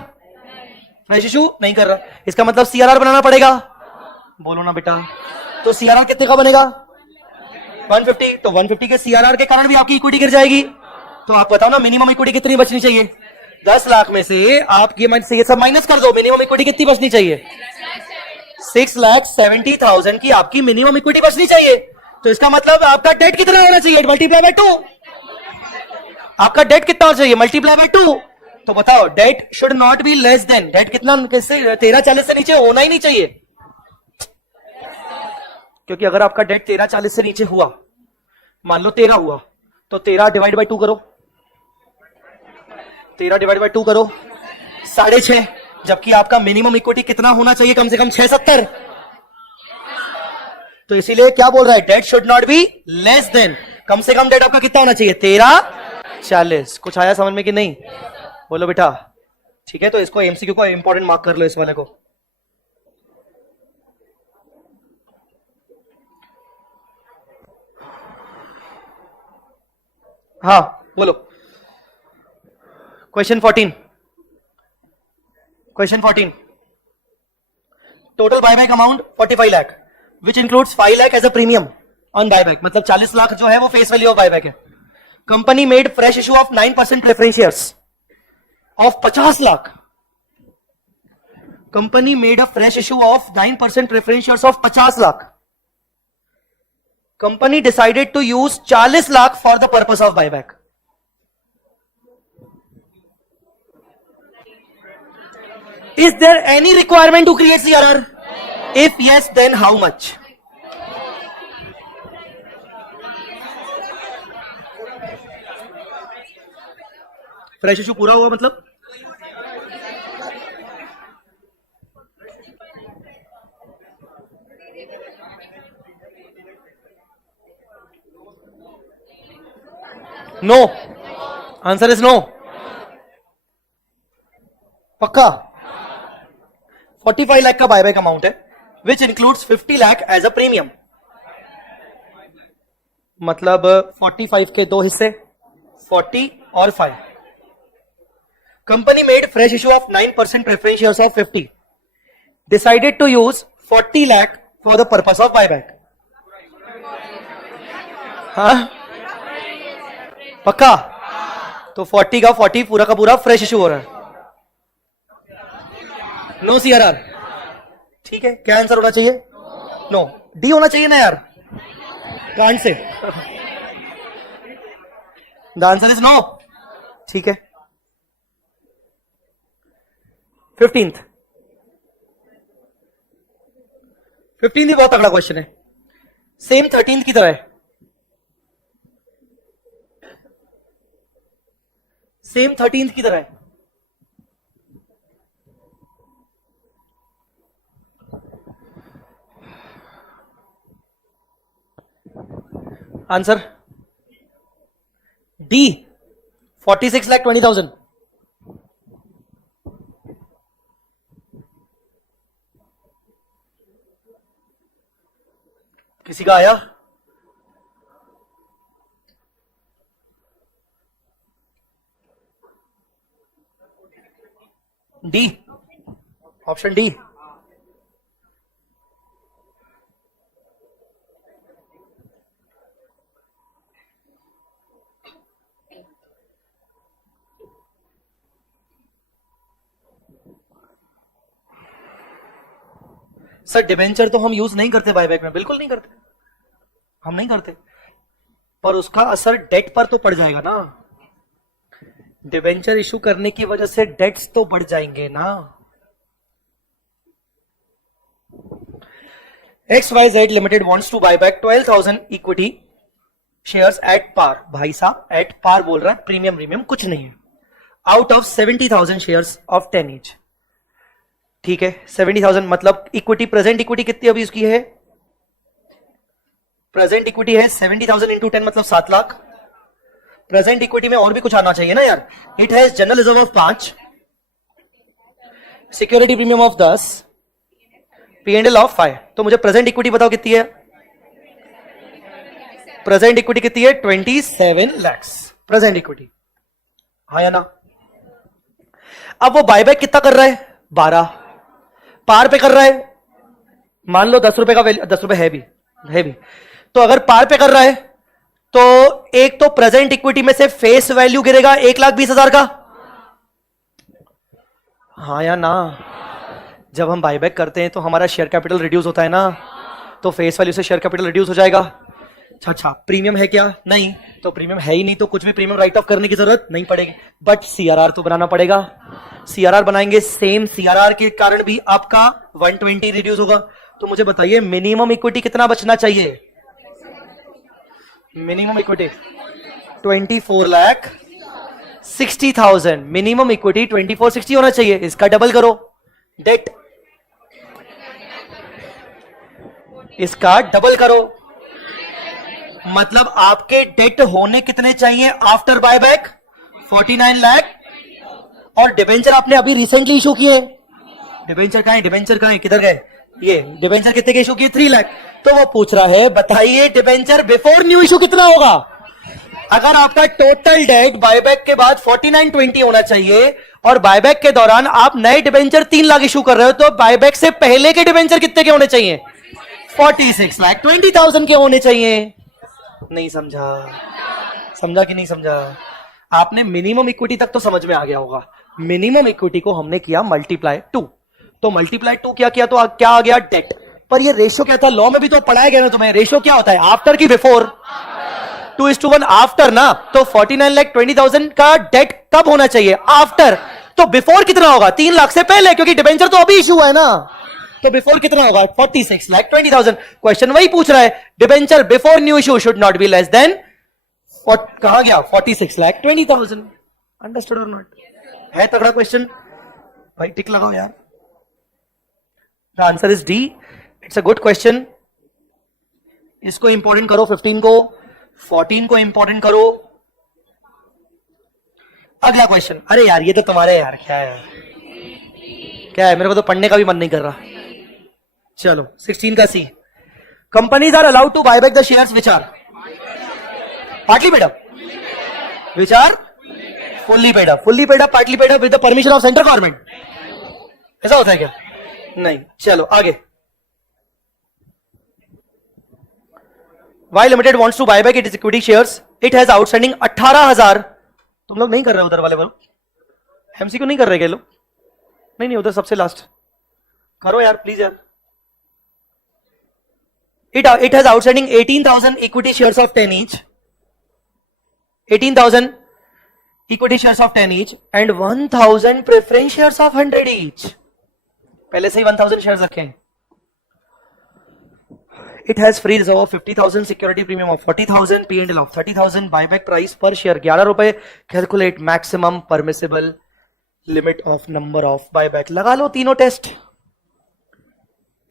फ्रेश इशू नहीं कर रहा, इसका मतलब सीआरआर बनाना पड़ेगा। बोलो ना बेटा। तो सीआरआर कितने का बनेगा? 150। तो 150 के सीआरआर के कारण भी आपकी इक्विटी गिर जाएगी। तो आप बताओ ना, मिनिमम इक्विटी कितनी बचनी चाहिए? 10 लाख में से आप ये सब माइनस कर दो, मिनिमम इक्विटी कितनी बचनी चाहिए? 6,70,000 की आपकी मिनिमम इक्विटी बचनी चाहिए। तो इसका मतलब आपका डेट कितना होना चाहिए? Multiply by 2। आपका डेट कितना होना चाहिए? Multiply by 2। तो बताओ, debt should not be less than, debt कितना? किससे? 1340 से नीचे होना ही नहीं चाहिए, क्योंकि अगर आपका डेट 1340 से नीचे हुआ, मान लो 13 हुआ, तो 13 डिवाइड बाय 2 करो, 13 डिवाइड बाय 2 करो, 6.5। जबकि आपका मिनिमम इक्विटी कितना होना चाहिए? कम से कम 670। तो इसीलिए क्या बोल रहा है? Debt should not be less than, कम से कम डेट आपका कितना होना चाहिए? 1340। कुछ आया समझ में कि नहीं? बोलो बेटा। ठीक है, तो इसको एमसीक्यू को इंपॉर्टेंट मार्क कर लो, इस वाले को। हाँ बोलो। Question 14। Question 14, total buyback amount 45 lakh, which includes 5 lakh as a premium on buyback. मतलब 40 लाख जो है वो फेस वैल्यू ऑफ बायबैक है। Company made fresh issue of 9% preference shares of 50 lakh. Company made a fresh issue of 9% preference shares of 50 lakh. Company decided to use 40 lakh for the purpose of buyback. Is there any requirement to create CRR? If yes, then how much? Fresh issue पूरा हुआ मतलब? No, answer is no. पक्का? 45 लाख का buyback amount है, which includes 50 lakh as a premium. मतलब 45 के 2 हिस्से, 40 और 5। Company made fresh issue of 9% preference shares of 50, decided to use 40 lakh for the purpose of buyback. हाँ पक्का? तो 40 का 40 पूरा का पूरा फ्रेश इशू हो रहा है। No CRR. ठीक है, क्या आंसर होना चाहिए? नो। डी होना चाहिए ना यार, can't say. The answer is no. ठीक है। 15th भी बहुत तगड़ा क्वेश्चन है, सेम 13th की तरह है। सेम 13th की तरह है। Answer D 46,20,000। किसी का आया? D, option D. Sir debenture तो हम यूज नहीं करते बायबैक में, बिल्कुल नहीं करते, हम नहीं करते, पर उसका असर डेट पर तो पड़ जाएगा ना। डिबेंचर इशू करने की वजह से डेट्स तो बढ़ जाएंगे ना। XYZ limited wants to buy back 12,000 equity shares at par. भाई साहब एट पार बोल रहा है, प्रीमियम प्रीमियम कुछ नहीं है। Out of 70,000 shares of 10 each. ठीक है, 70,000 मतलब इक्विटी, प्रेजेंट इक्विटी कितनी अभी उसकी है? प्रेजेंट इक्विटी है 70,000 इंटू 10 मतलब 7 लाख। प्रेजेंट इक्विटी में और भी कुछ आना चाहिए ना यार। It has general reserve of 5, security premium of 10, P&L of 5। तो मुझे प्रेजेंट इक्विटी बताओ कितनी है? प्रेजेंट इक्विटी कितनी है? 27 लाख प्रेजेंट इक्विटी। हाँ या ना? अब वो बायबैक कितना कर रहा है? 12 पार पे कर रहा है। मान लो 10 रुपए का वैल्यू, 10 रुपए है भी तो अगर पार पे कर रहा है तो एक तो प्रेजेंट इक्विटी में से फेस वैल्यू गिरेगा 1,20,000 का। हाँ या ना? जब हम बायबैक करते हैं तो हमारा शेयर कैपिटल रिड्यूस होता है ना, तो फेस वैल्यू से शेयर कैपिटल रिड्यूस हो जाएगा। अच्छा प्रीमियम है क्या? नहीं, तो प्रीमियम है ही नहीं तो कुछ भी प्रीमियम राइट ऑफ करने की जरूरत नहीं पड़ेगी। बट सीआरआर तो बनाना पड़ेगा। सीआरआर बनाएंगे, सेम सीआरआर के कारण भी आपका 120 रिड्यूस होगा। तो मुझे बताइए मिनिमम इक्विटी कितना बचना चाहिए? Minimum equity 24,60,000। मिनिमम इक्विटी 2460 होना चाहिए। इसका डबल करो, डेट इसका डबल करो, मतलब आपके डेट होने कितने चाहिए आफ्टर बायबैक? 49 लाख। और डिबेंचर आपने अभी रिसेंटली इशू किए। डिबेंचर कहां है? डिबेंचर कहां है? किधर गए? ये डिबेंचर कितने के इशू किए? 3 लाख। तो वो पूछ रहा है बताइए डिबेंचर बिफोर न्यू इशू कितना होगा? अगर आपका टोटल डेट बायबैक के बाद 4920 होना चाहिए और बायबैक के दौरान आप नए डिबेंचर 3 लाख इशू कर रहे हो, तो बायबैक से पहले के डिबेंचर कितने के होने चाहिए? 46,20,000 के होने चाहिए। नहीं समझा? समझा कि नहीं समझा? आपने मिनिमम इक्विटी तक तो समझ में आ गया होगा। मिनिमम इक्विटी को हमने किया मल्टीप्लाई 2, तो मल्टीप्लाई 2 क्या किया तो क्या आ गया? डेट। पर ये रेशियो क्या था? लॉ में भी तो पढ़ाया गया ना तुम्हें। रेशियो क्या होता है? आफ्टर की बिफोर? 2:1 आफ्टर ना। तो 49,20,000 का डेट कब होना चाहिए? आफ्टर। तो बिफोर कितना होगा? 3 लाख से पहले, क्योंकि डिबेंचर तो अभी इशू है ना। तो बिफोर कितना होगा? 46,20,000। क्वेश्चन वही पूछ रहा है, debenture before new issue should not be less then, कहां गया? 46,20,000। Understood or not? है तगड़ा क्वेश्चन भाई, टिक लगाओ यार। The answer is D. It's a good question. इसको इंपॉर्टेंट करो, 15 को, 14 को इंपॉर्टेंट करो। अगला क्वेश्चन। अरे यार ये तो तुम्हारे यार, क्या है क्या है, मेरे को तो पढ़ने का भी मन नहीं कर रहा। चलो 16 का C. Companies are allowed to buy back the shares which are partly paid up, which are fully paid up. Fully paid up, partly paid up with the permission of central government. ऐसा होता है क्या? नहीं। चलो आगे। Y limited wants to buy back it equity shares, it has outstanding 18,000। तुम लोग नहीं कर रहे उधर वाले बोलो, एमसीक्यू नहीं कर रहे क्या लोग? नहीं उधर सबसे लास्ट करो यार प्लीज यार। It has outstanding 18,000 equity shares of 10 each. 18,000 equity shares of 10 each and 1,000 preference shares of 100 each. पहले से ही 1,000 शेयर्स रखे हैं। It has free reserve of 50,000, security premium of 40,000, P&L of 30,000, buyback price per share 11 रुपए. Calculate maximum permissible limit of number of buyback. लगा लो तीनों test.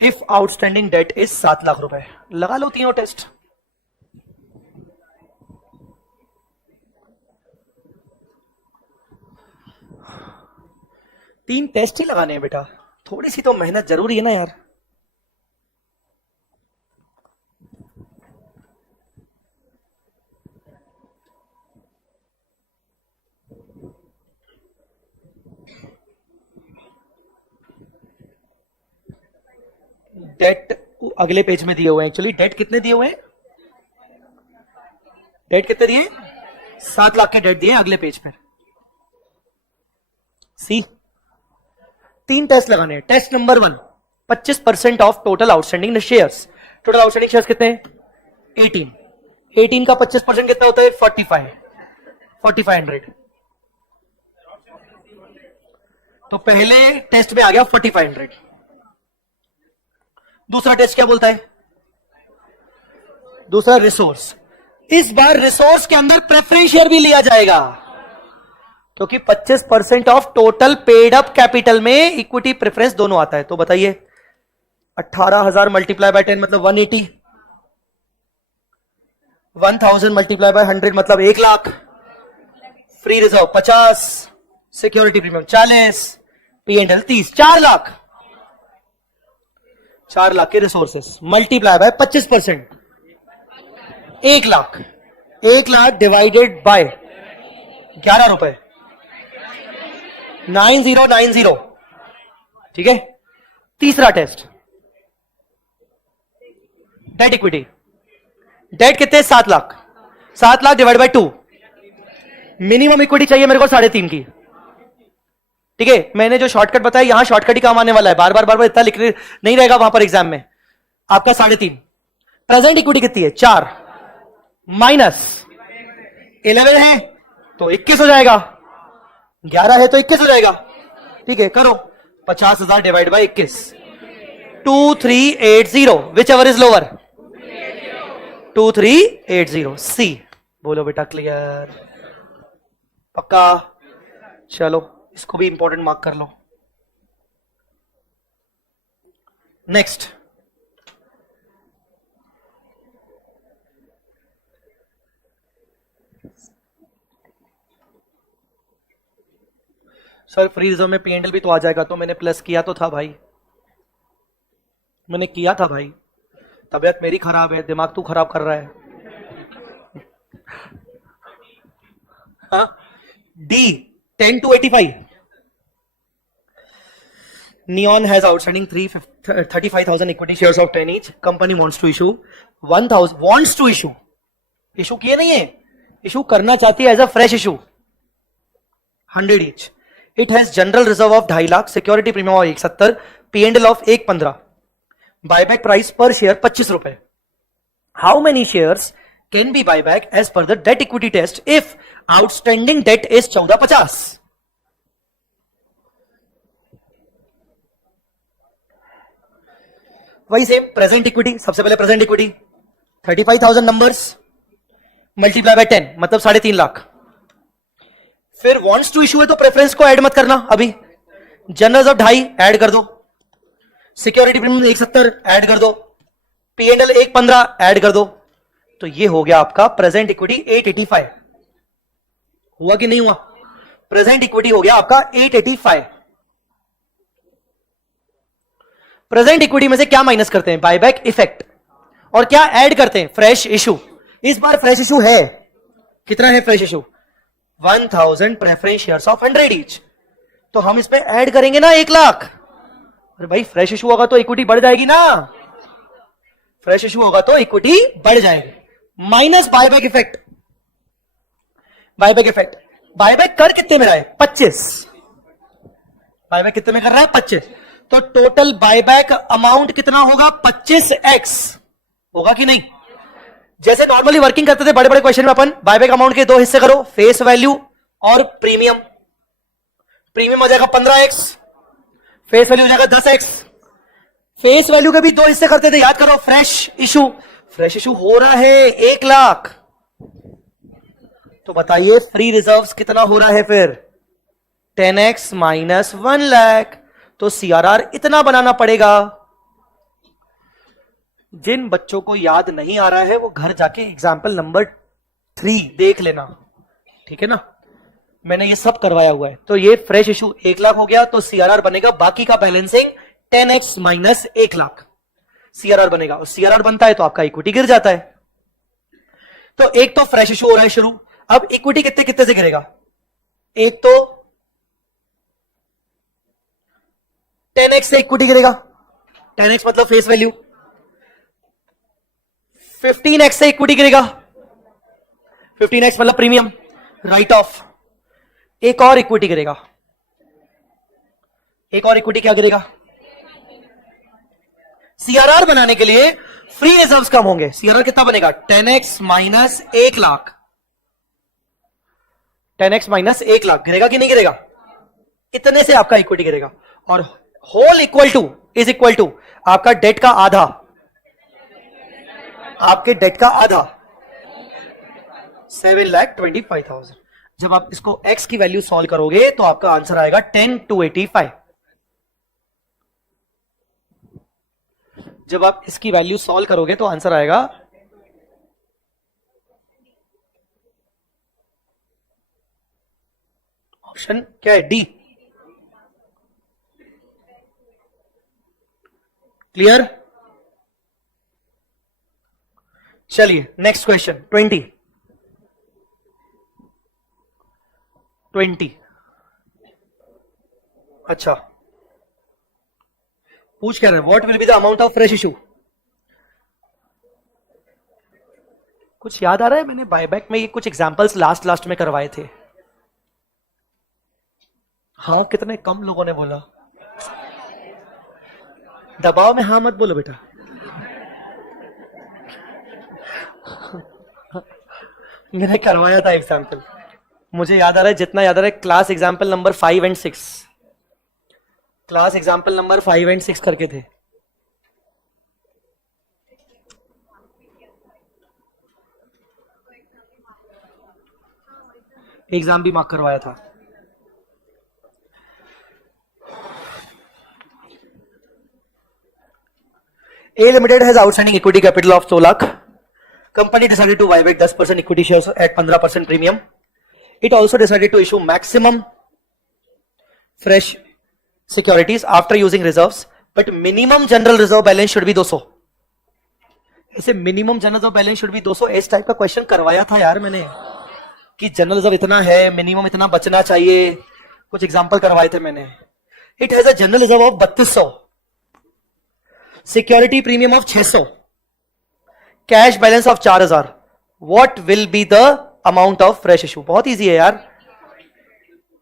If outstanding debt is 7 lakh रुपए, लगा लो तीनों टेस्ट. तीन टेस्ट ही लगाने हैं बेटा, थोड़ी सी तो मेहनत जरूरी है ना यार. डेट अगले पेज में दिए हुए हैं. एक्चुअली डेट कितने दिए हुए हैं? डेट कितने दिए? 7 लाख के डेट दिए अगले पेज पर. सी, तीन टेस्ट लगाने हैं. Test number 1, 25% of total outstanding shares. Total outstanding shares कितने हैं? 18. 18 का 25% कितना होता है? 4500. तो पहले टेस्ट में आ गया 4500. दूसरा टेस्ट क्या बोलता है? दूसरा रिसोर्स. इस बार रिसोर्स के अंदर प्रेफरेंस शेयर भी लिया जाएगा, क्योंकि 25% of total paid up capital में इक्विटी प्रेफरेंस दोनों आता है. तो बताइए 18,000 मल्टीप्लाई बाय 10 मतलब 180. 1000 मल्टीप्लाई बाय 100 मतलब 1 lakh. Free reserve 50, security premium 40, P&L 30, 4 lakh. 4 lakh के resources multiply by 25%, 1 lakh. 1 lakh divided by 11 रुपए, 9090. ठीक है. तीसरा टेस्ट, डेट इक्विटी. डेट कितने? 7 lakh. 7 lakh divide bye 2. Minimum equity चाहिए मेरे को 3.5 की. ठीक है. मैंने जो शॉर्टकट बताया यहां शॉर्टकट ही काम आने वाला है. बार बार इतना लिख नहीं रहेगा वहां पर एग्जाम में. आपका 3.5. प्रेजेंट इक्विटी कितनी है? 4 माइनस 11 है तो 21 हो जाएगा. 11 है तो 21 हो जाएगा. ठीक है, करो. 50,000 divide by 21, 2380. Which ever is lower? 2380. सी. बोलो बेटा क्लियर? पक्का? चलो इसको भी इंपॉर्टेंट मार्क कर लो. नेक्स्ट, सर फ्री रिजर्व में P&L भी तो आ जाएगा. तो मैंने प्लस किया तो था भाई, मैंने किया था भाई. तबीयत मेरी खराब है, दिमाग तू खराब कर रहा है. D 10 to 85. Neon has outstanding 35,000 equity shares of 10 each. Company wants to issue 1,000. Wants to issue. Issue किए नहीं है, issue करना चाहती है as a fresh issue 100 each. It has general reserve of 2.5 lakh, security premium of 170, P&L of 115, buyback price per share 25 रुपए. How many shares can be buyback as per the debt equity test if outstanding debt is 1450? वही same present equity. सबसे पहले present equity 35,000 numbers multiply by 10 मतलब 3.5 लाख. फिर wants to issue है तो preference को add मत करना अभी. जनरल्स ऑफ 2.5 ऐड कर दो, सिक्योरिटी प्रीमियम 170 ऐड कर दो, P&L 115 ऐड कर दो. तो ये हो गया आपका प्रेजेंट इक्विटी 885. हुआ कि नहीं हुआ? प्रेजेंट इक्विटी हो गया आपका 885. प्रेजेंट इक्विटी में से क्या माइनस करते हैं? Buyback effect. और क्या ऐड करते हैं? Fresh issue. इस बार फ्रेश इशू है. कितना है fresh issue? 1000 preference shares of 100 each. तो हम इस पे ऐड करेंगे ना 1 लाख. अरे भाई फ्रेश इशू होगा तो इक्विटी बढ़ जाएगी ना. फ्रेश इशू होगा तो इक्विटी बढ़ जाएगी. Minus buyback effect. Buyback effect. Buyback कर कितने में रहा है? 25. बायबैक कितने में कर रहा है? 25. तो टोटल बायबैक अमाउंट कितना होगा? 25x. होगा कि नहीं? जैसे नॉर्मली वर्किंग करते थे बड़े बड़े क्वेश्चन में अपन बायबैक अमाउंट के 2 हिस्से करो, फेस वैल्यू और प्रीमियम. प्रीमियम हो जाएगा 15x, फेस वैल्यू हो जाएगा 10x. फेस वैल्यू के भी दो हिस्से करते थे, याद करो। फ्रेश इशू हो रहा है 1 लाख, तो बताइए फ्री रिजर्व्स कितना हो रहा है फिर 10x माइनस 1 लाख, तो सीआरआर इतना बनाना पड़ेगा। जिन बच्चों को याद नहीं आ रहा है वो घर जाके एग्जाम्पल नंबर 3 देख लेना, ठीक है ना, मैंने ये सब करवाया हुआ है। तो ये फ्रेश इशू 1 लाख हो गया, तो सीआरआर बनेगा बाकी का balancing 10x minus 1 lakh CRR बनेगा, और सीआरआर बनता है तो आपका इक्विटी गिर जाता है। तो एक तो फ्रेश इशू हो रहा है शुरू, अब इक्विटी कितने कितने से गिरेगा, एक तो 10x से इक्विटी गिरेगा, 10x मतलब फेस वैल्यू, 15x से इक्विटी गिरेगा, 15x मतलब प्रीमियम राइट ऑफ, एक और इक्विटी गिरेगा, एक और इक्विटी क्या गिरेगा। सीआरआर बनाने के लिए फ्री रिजर्व्स कम होंगे, सीआरआर कितना बनेगा 10x minus 1 lakh, 10x minus 1 lakh गिरेगा कि नहीं गिरेगा, इतने से आपका इक्विटी गिरेगा। और whole equal to is equal to आपका डेट का आधा, आपके डेट का आधा 7,25,000। जब आप इसको x की वैल्यू सॉल्व करोगे तो आपका आंसर आएगा 10,285। जब आप इसकी वैल्यू सॉल्व करोगे तो आंसर आएगा ऑप्शन क्या है, डी। क्लियर। चलिए नेक्स्ट क्वेश्चन 20। अच्छा, पूछ क्या रहे हैं, what will be the amount of fresh issue. कुछ याद आ रहा है, मैंने बायबैक में ये कुछ एग्जांपल्स लास्ट में करवाए थे। हाँ, कितने कम लोगों ने बोला, दबाव में हाँ मत बोलो बेटा। मैंने करवाया था एग्जाम्पल, मुझे याद आ रहा है, जितना याद आ रहा है, class example number 5 and 6, class example number 5 and 6 करके थे। एग्जाम भी मार्क करवाया था। A Limited has outstanding equity capital of 2 lakh. Company decided to buy back 10% equity shares at 15% premium. It also decided to issue maximum fresh securities after using reserves, but minimum general reserve balance should be 200. ऐसे minimum general reserve balance should be 200 इस type का question करवाया था यार मैंने, कि general reserve इतना है, मिनिमम इतना बचना चाहिए, कुछ एग्जांपल करवाए थे मैंने। It has a general reserve of 3200, security premium of 600, cash balance of 4000, what will be the amount of fresh issue. बहुत इजी है यार।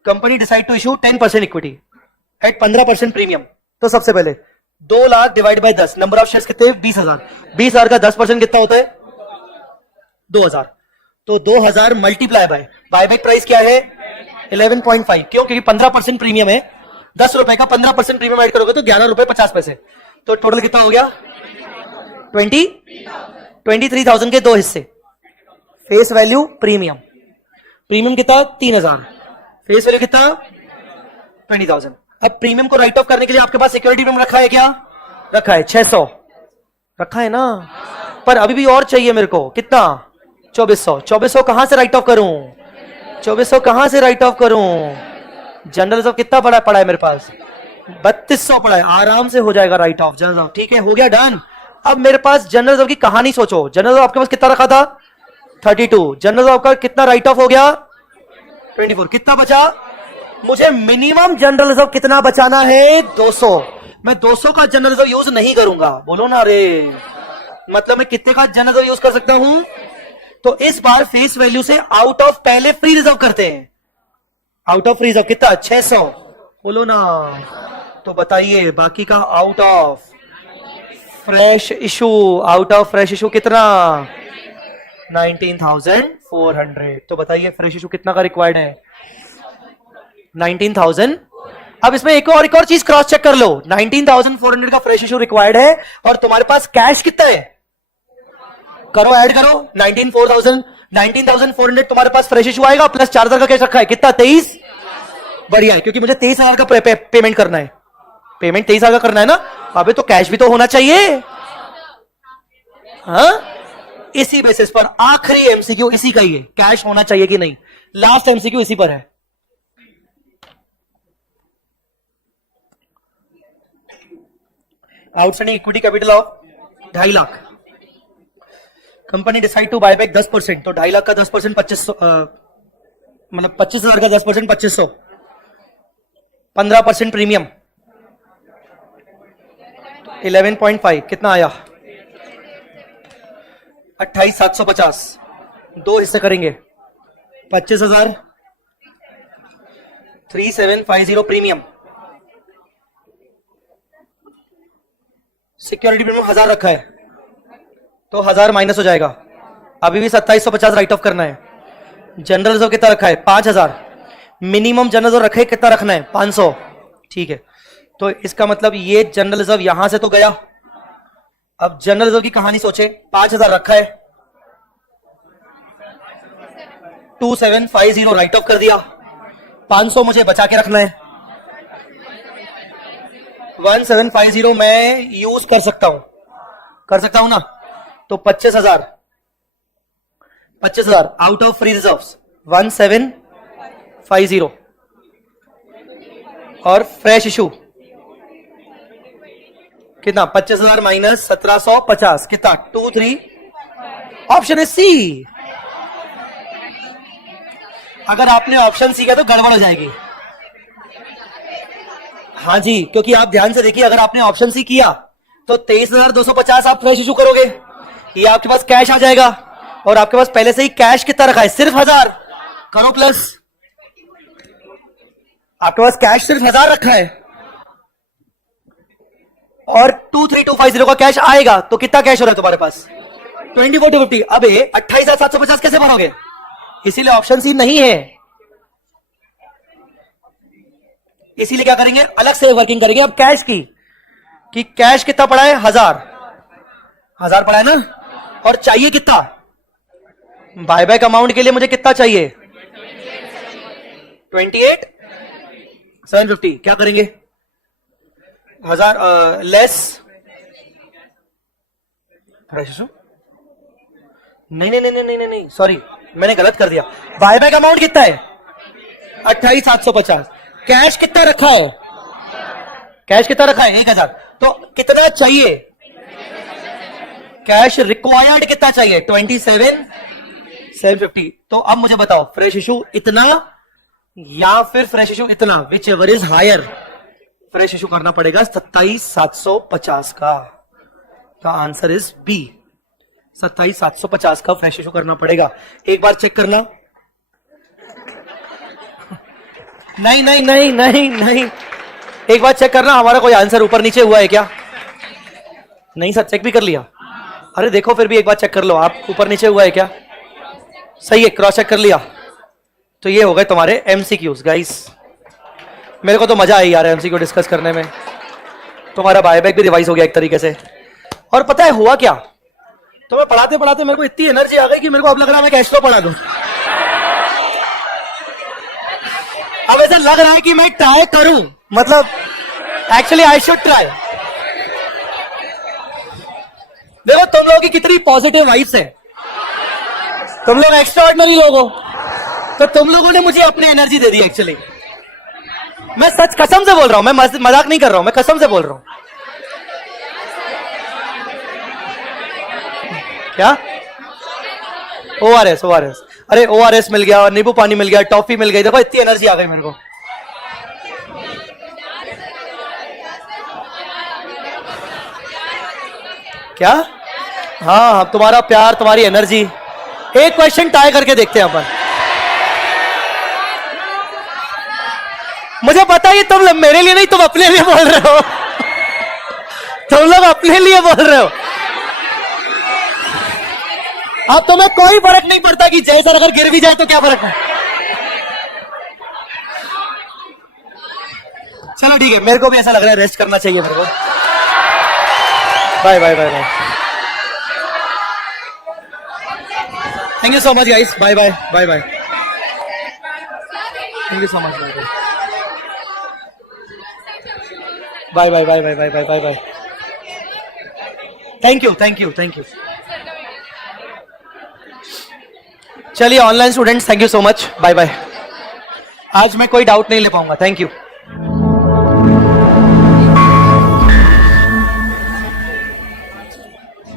Company decide to issue 10% equity at 15% premium, तो सबसे पहले 2 lakh divide by 10, number of shares कितने 20,000, 20,000 का 10% कितना होता है 2,000, तो 2,000 मल्टीप्लाई बाय बायबैक प्राइस क्या है 11.5, क्यों, क्योंकि 15% प्रीमियम है, 10 रुपए का 15% प्रीमियम ऐड करोगे तो 11 रुपए 50 पैसे, तो टोटल कितना हो गया 23,000 के दो हिस्से, फेस वैल्यू प्रीमियम, प्रीमियम कितना 3,000, फेस वैल्यू कितना 20,000। अब प्रीमियम को राइट ऑफ करने के लिए आपके पास सिक्योरिटी प्रीमियम रखा है क्या, रखा है 600, रखा है ना, पर अभी भी और चाहिए मेरे को, कितना 2400 कहां से राइट ऑफ करूं, 2400 कहां से राइट ऑफ करूं, जनरल रिजर्व कितना पड़ा है मेरे पास 3200 पड़ा है, आराम से हो जाएगा राइट ऑफ जनरल रिजर्व, ठीक है, हो गया डन। अब मेरे पास जनरल रिजर्व की कहानी सोचो, जनरल रिजर्व आपके पास कितना रखा था 32, जनरल रिजर्व का कितना राइट ऑफ हो गया 24, कितना बचा, मुझे मिनिमम जनरल रिजर्व कितना बचाना है 200, मैं 200 का जनरल रिजर्व यूज नहीं करूंगा, बोलो ना रे, मतलब मैं कितने का जनरल रिजर्व यूज कर सकता हूं, तो इस बार फेस वैल्यू से आउट ऑफ पहले फ्री रिजर्व करते हैं, आउट ऑफ फ्री रिजर्व कितना 600, बोलो ना, तो बताइए बाकी का out of fresh issue, out of fresh issue कितना 19,400, तो बताइए फ्रेश इशू कितना का रिक्वायर्ड है 19,400, अब इसमें एक और चीज क्रॉस चेक कर लो। 19,400 का फ्रेश इशू रिक्वायर्ड है और तुम्हारे पास कैश कितना है? करो, ऐड करो। 19,400 तुम्हारे पास फ्रेश इशू आएगा, प्लस 4,000 का कैश रखा है, कितना? 23। बढ़िया है, क्योंकि मुझे 23,000 का पेमेंट करना है। पेमेंट 23,000 का करना है ना, अबे तो कैश भी तो होना चाहिए। हाँ, इसी बेसिस पर आखिरी एमसीक्यू इसी का ही है, कैश होना चाहिए कि नहीं। लास्ट एमसीक्यू इसी पर है। Outstanding equity capital of 2.5 lakh. Company decide to buy back 10%, तो 2.5 लाख का 10% 2500, मतलब 25,000 का 10% 2500, 15% प्रीमियम 11.5, कितना आया? 28,750। 2 हिस्से करेंगे, 25,000, 3750 प्रीमियम, सिक्योरिटी प्रीमियम 1000 रखा है, तो 1000 माइनस हो जाएगा। अभी भी 2750 राइट ऑफ करना है। जनरल रिजर्व कितना रखा है? 5000। मिनिमम जनरल रिजर्व रखे कितना रखना है? 500। ठीक है, तो इसका मतलब ये जनरल रिजर्व यहां से तो गया। अब जनरल रिजर्व की कहानी सोचे। 5000 रखा है, 2750 राइट ऑफ कर दिया, 500 मुझे बचा के रखना है। 1750 मैं यूज कर सकता हूं ना, तो 25,000 आउट ऑफ फ्री रिजर्व्स 1750 और फ्रेश इशू कितना? 25,000 माइनस 1750, कितना? 23। ऑप्शन है सी। अगर आपने ऑप्शन सी किया तो गड़बड़ हो जाएगी। हाँ जी, क्योंकि आप ध्यान से देखिए, अगर आपने ऑप्शन सी किया तो 23,250 आप फ्रेश इशू करोगे, ये आपके पास कैश आ जाएगा, और आपके पास पहले से ही कैश कितना रखा है? सिर्फ 1000। करो प्लस, आपके पास कैश सिर्फ 1000 रखा है, और 23,250 का कैश आएगा, तो कितना कैश हो रहा है तुम्हारे पास? 24,250। अब 28,750 कैसे भरोगे? इसीलिए ऑप्शन सी नहीं है। इसीलिए क्या करेंगे? अलग से वर्किंग करेंगे अब कैश की, कि कैश कितना पड़ा है? 1000 पड़ा है ना, और चाहिए कितना? बायबैक अमाउंट के लिए मुझे कितना चाहिए? 28,750। क्या करेंगे? 1000 लेस, नहीं, सॉरी, मैंने गलत कर दिया। बायबैक अमाउंट कितना है? 28,750। कैश कितना रखा है? कैश कितना रखा है? 1000। तो कितना चाहिए? कैश रिक्वायर्ड कितना चाहिए? 27,750। तो अब मुझे बताओ, फ्रेश इशू इतना या फिर फ्रेश इशू इतना, whichever is higher. Fresh issue करना पड़ेगा 27,750 का। आंसर इज बी, 27,750 का फ्रेश इशू करना पड़ेगा। एक बार चेक करना। नहीं, एक बार चेक करना, हमारा कोई आंसर ऊपर नीचे हुआ है क्या? नहीं सर, चेक भी कर लिया। अरे देखो, फिर भी एक बार चेक कर लो, आप ऊपर नीचे हुआ है क्या? सही है, क्रॉस चेक कर लिया। तो ये हो गए तुम्हारे एमसीक्यूज गाइस। मेरे को तो मजा आई यार एमसीक्यू डिस्कस करने में। तुम्हारा बायबैक भी रिवाइज हो गया एक तरीके से। और पता है हुआ क्या, तो मैं पढ़ाते पढ़ाते मेरे को इतनी एनर्जी आ गई कि मेरे को अब लग रहा है मैं कैश फ्लो पढ़ा दूं। अब ऐसा लग रहा है कि मैं ट्राई करूं, मतलब एक्चुअली आई शुड ट्राई। देखो तुम लोगों की कितनी पॉजिटिव वाइब्स है, तुम लोग एक्स्ट्राऑर्डिनरी लोग हो, तो तुम लोगों ने मुझे अपनी एनर्जी दे दी। एक्चुअली मैं सच कसम से बोल रहा हूं, मैं मजाक नहीं कर रहा हूं, मैं कसम से बोल रहा हूं। क्या? ORS। अरे ORS मिल गया, और नींबू पानी मिल गया, टॉफी मिल गई। देखो इतनी एनर्जी आ गई मेरे को। क्या? हाँ, तुम्हारा प्यार, तुम्हारी एनर्जी। एक क्वेश्चन ट्राई करके देखते हैं अपन। मुझे पता है तुम मेरे लिए नहीं, तुम अपने लिए बोल रहे हो। तुम लोग अपने लिए बोल रहे हो। अब तुम्हें कोई फर्क नहीं पड़ता कि जय सर अगर गिर भी जाए तो क्या फर्क है। चलो ठीक है, मेरे को भी ऐसा लग रहा है रेस्ट करना चाहिए मेरे को. Bye bye bye bye. Thank you so much guys. Bye bye bye bye. Thank you so much. Bye bye bye bye bye bye bye bye. Thank you thank you thank you. चलिए online students, thank you so much. Bye bye. आज मैं कोई doubt नहीं ले पाऊंगा. Thank you.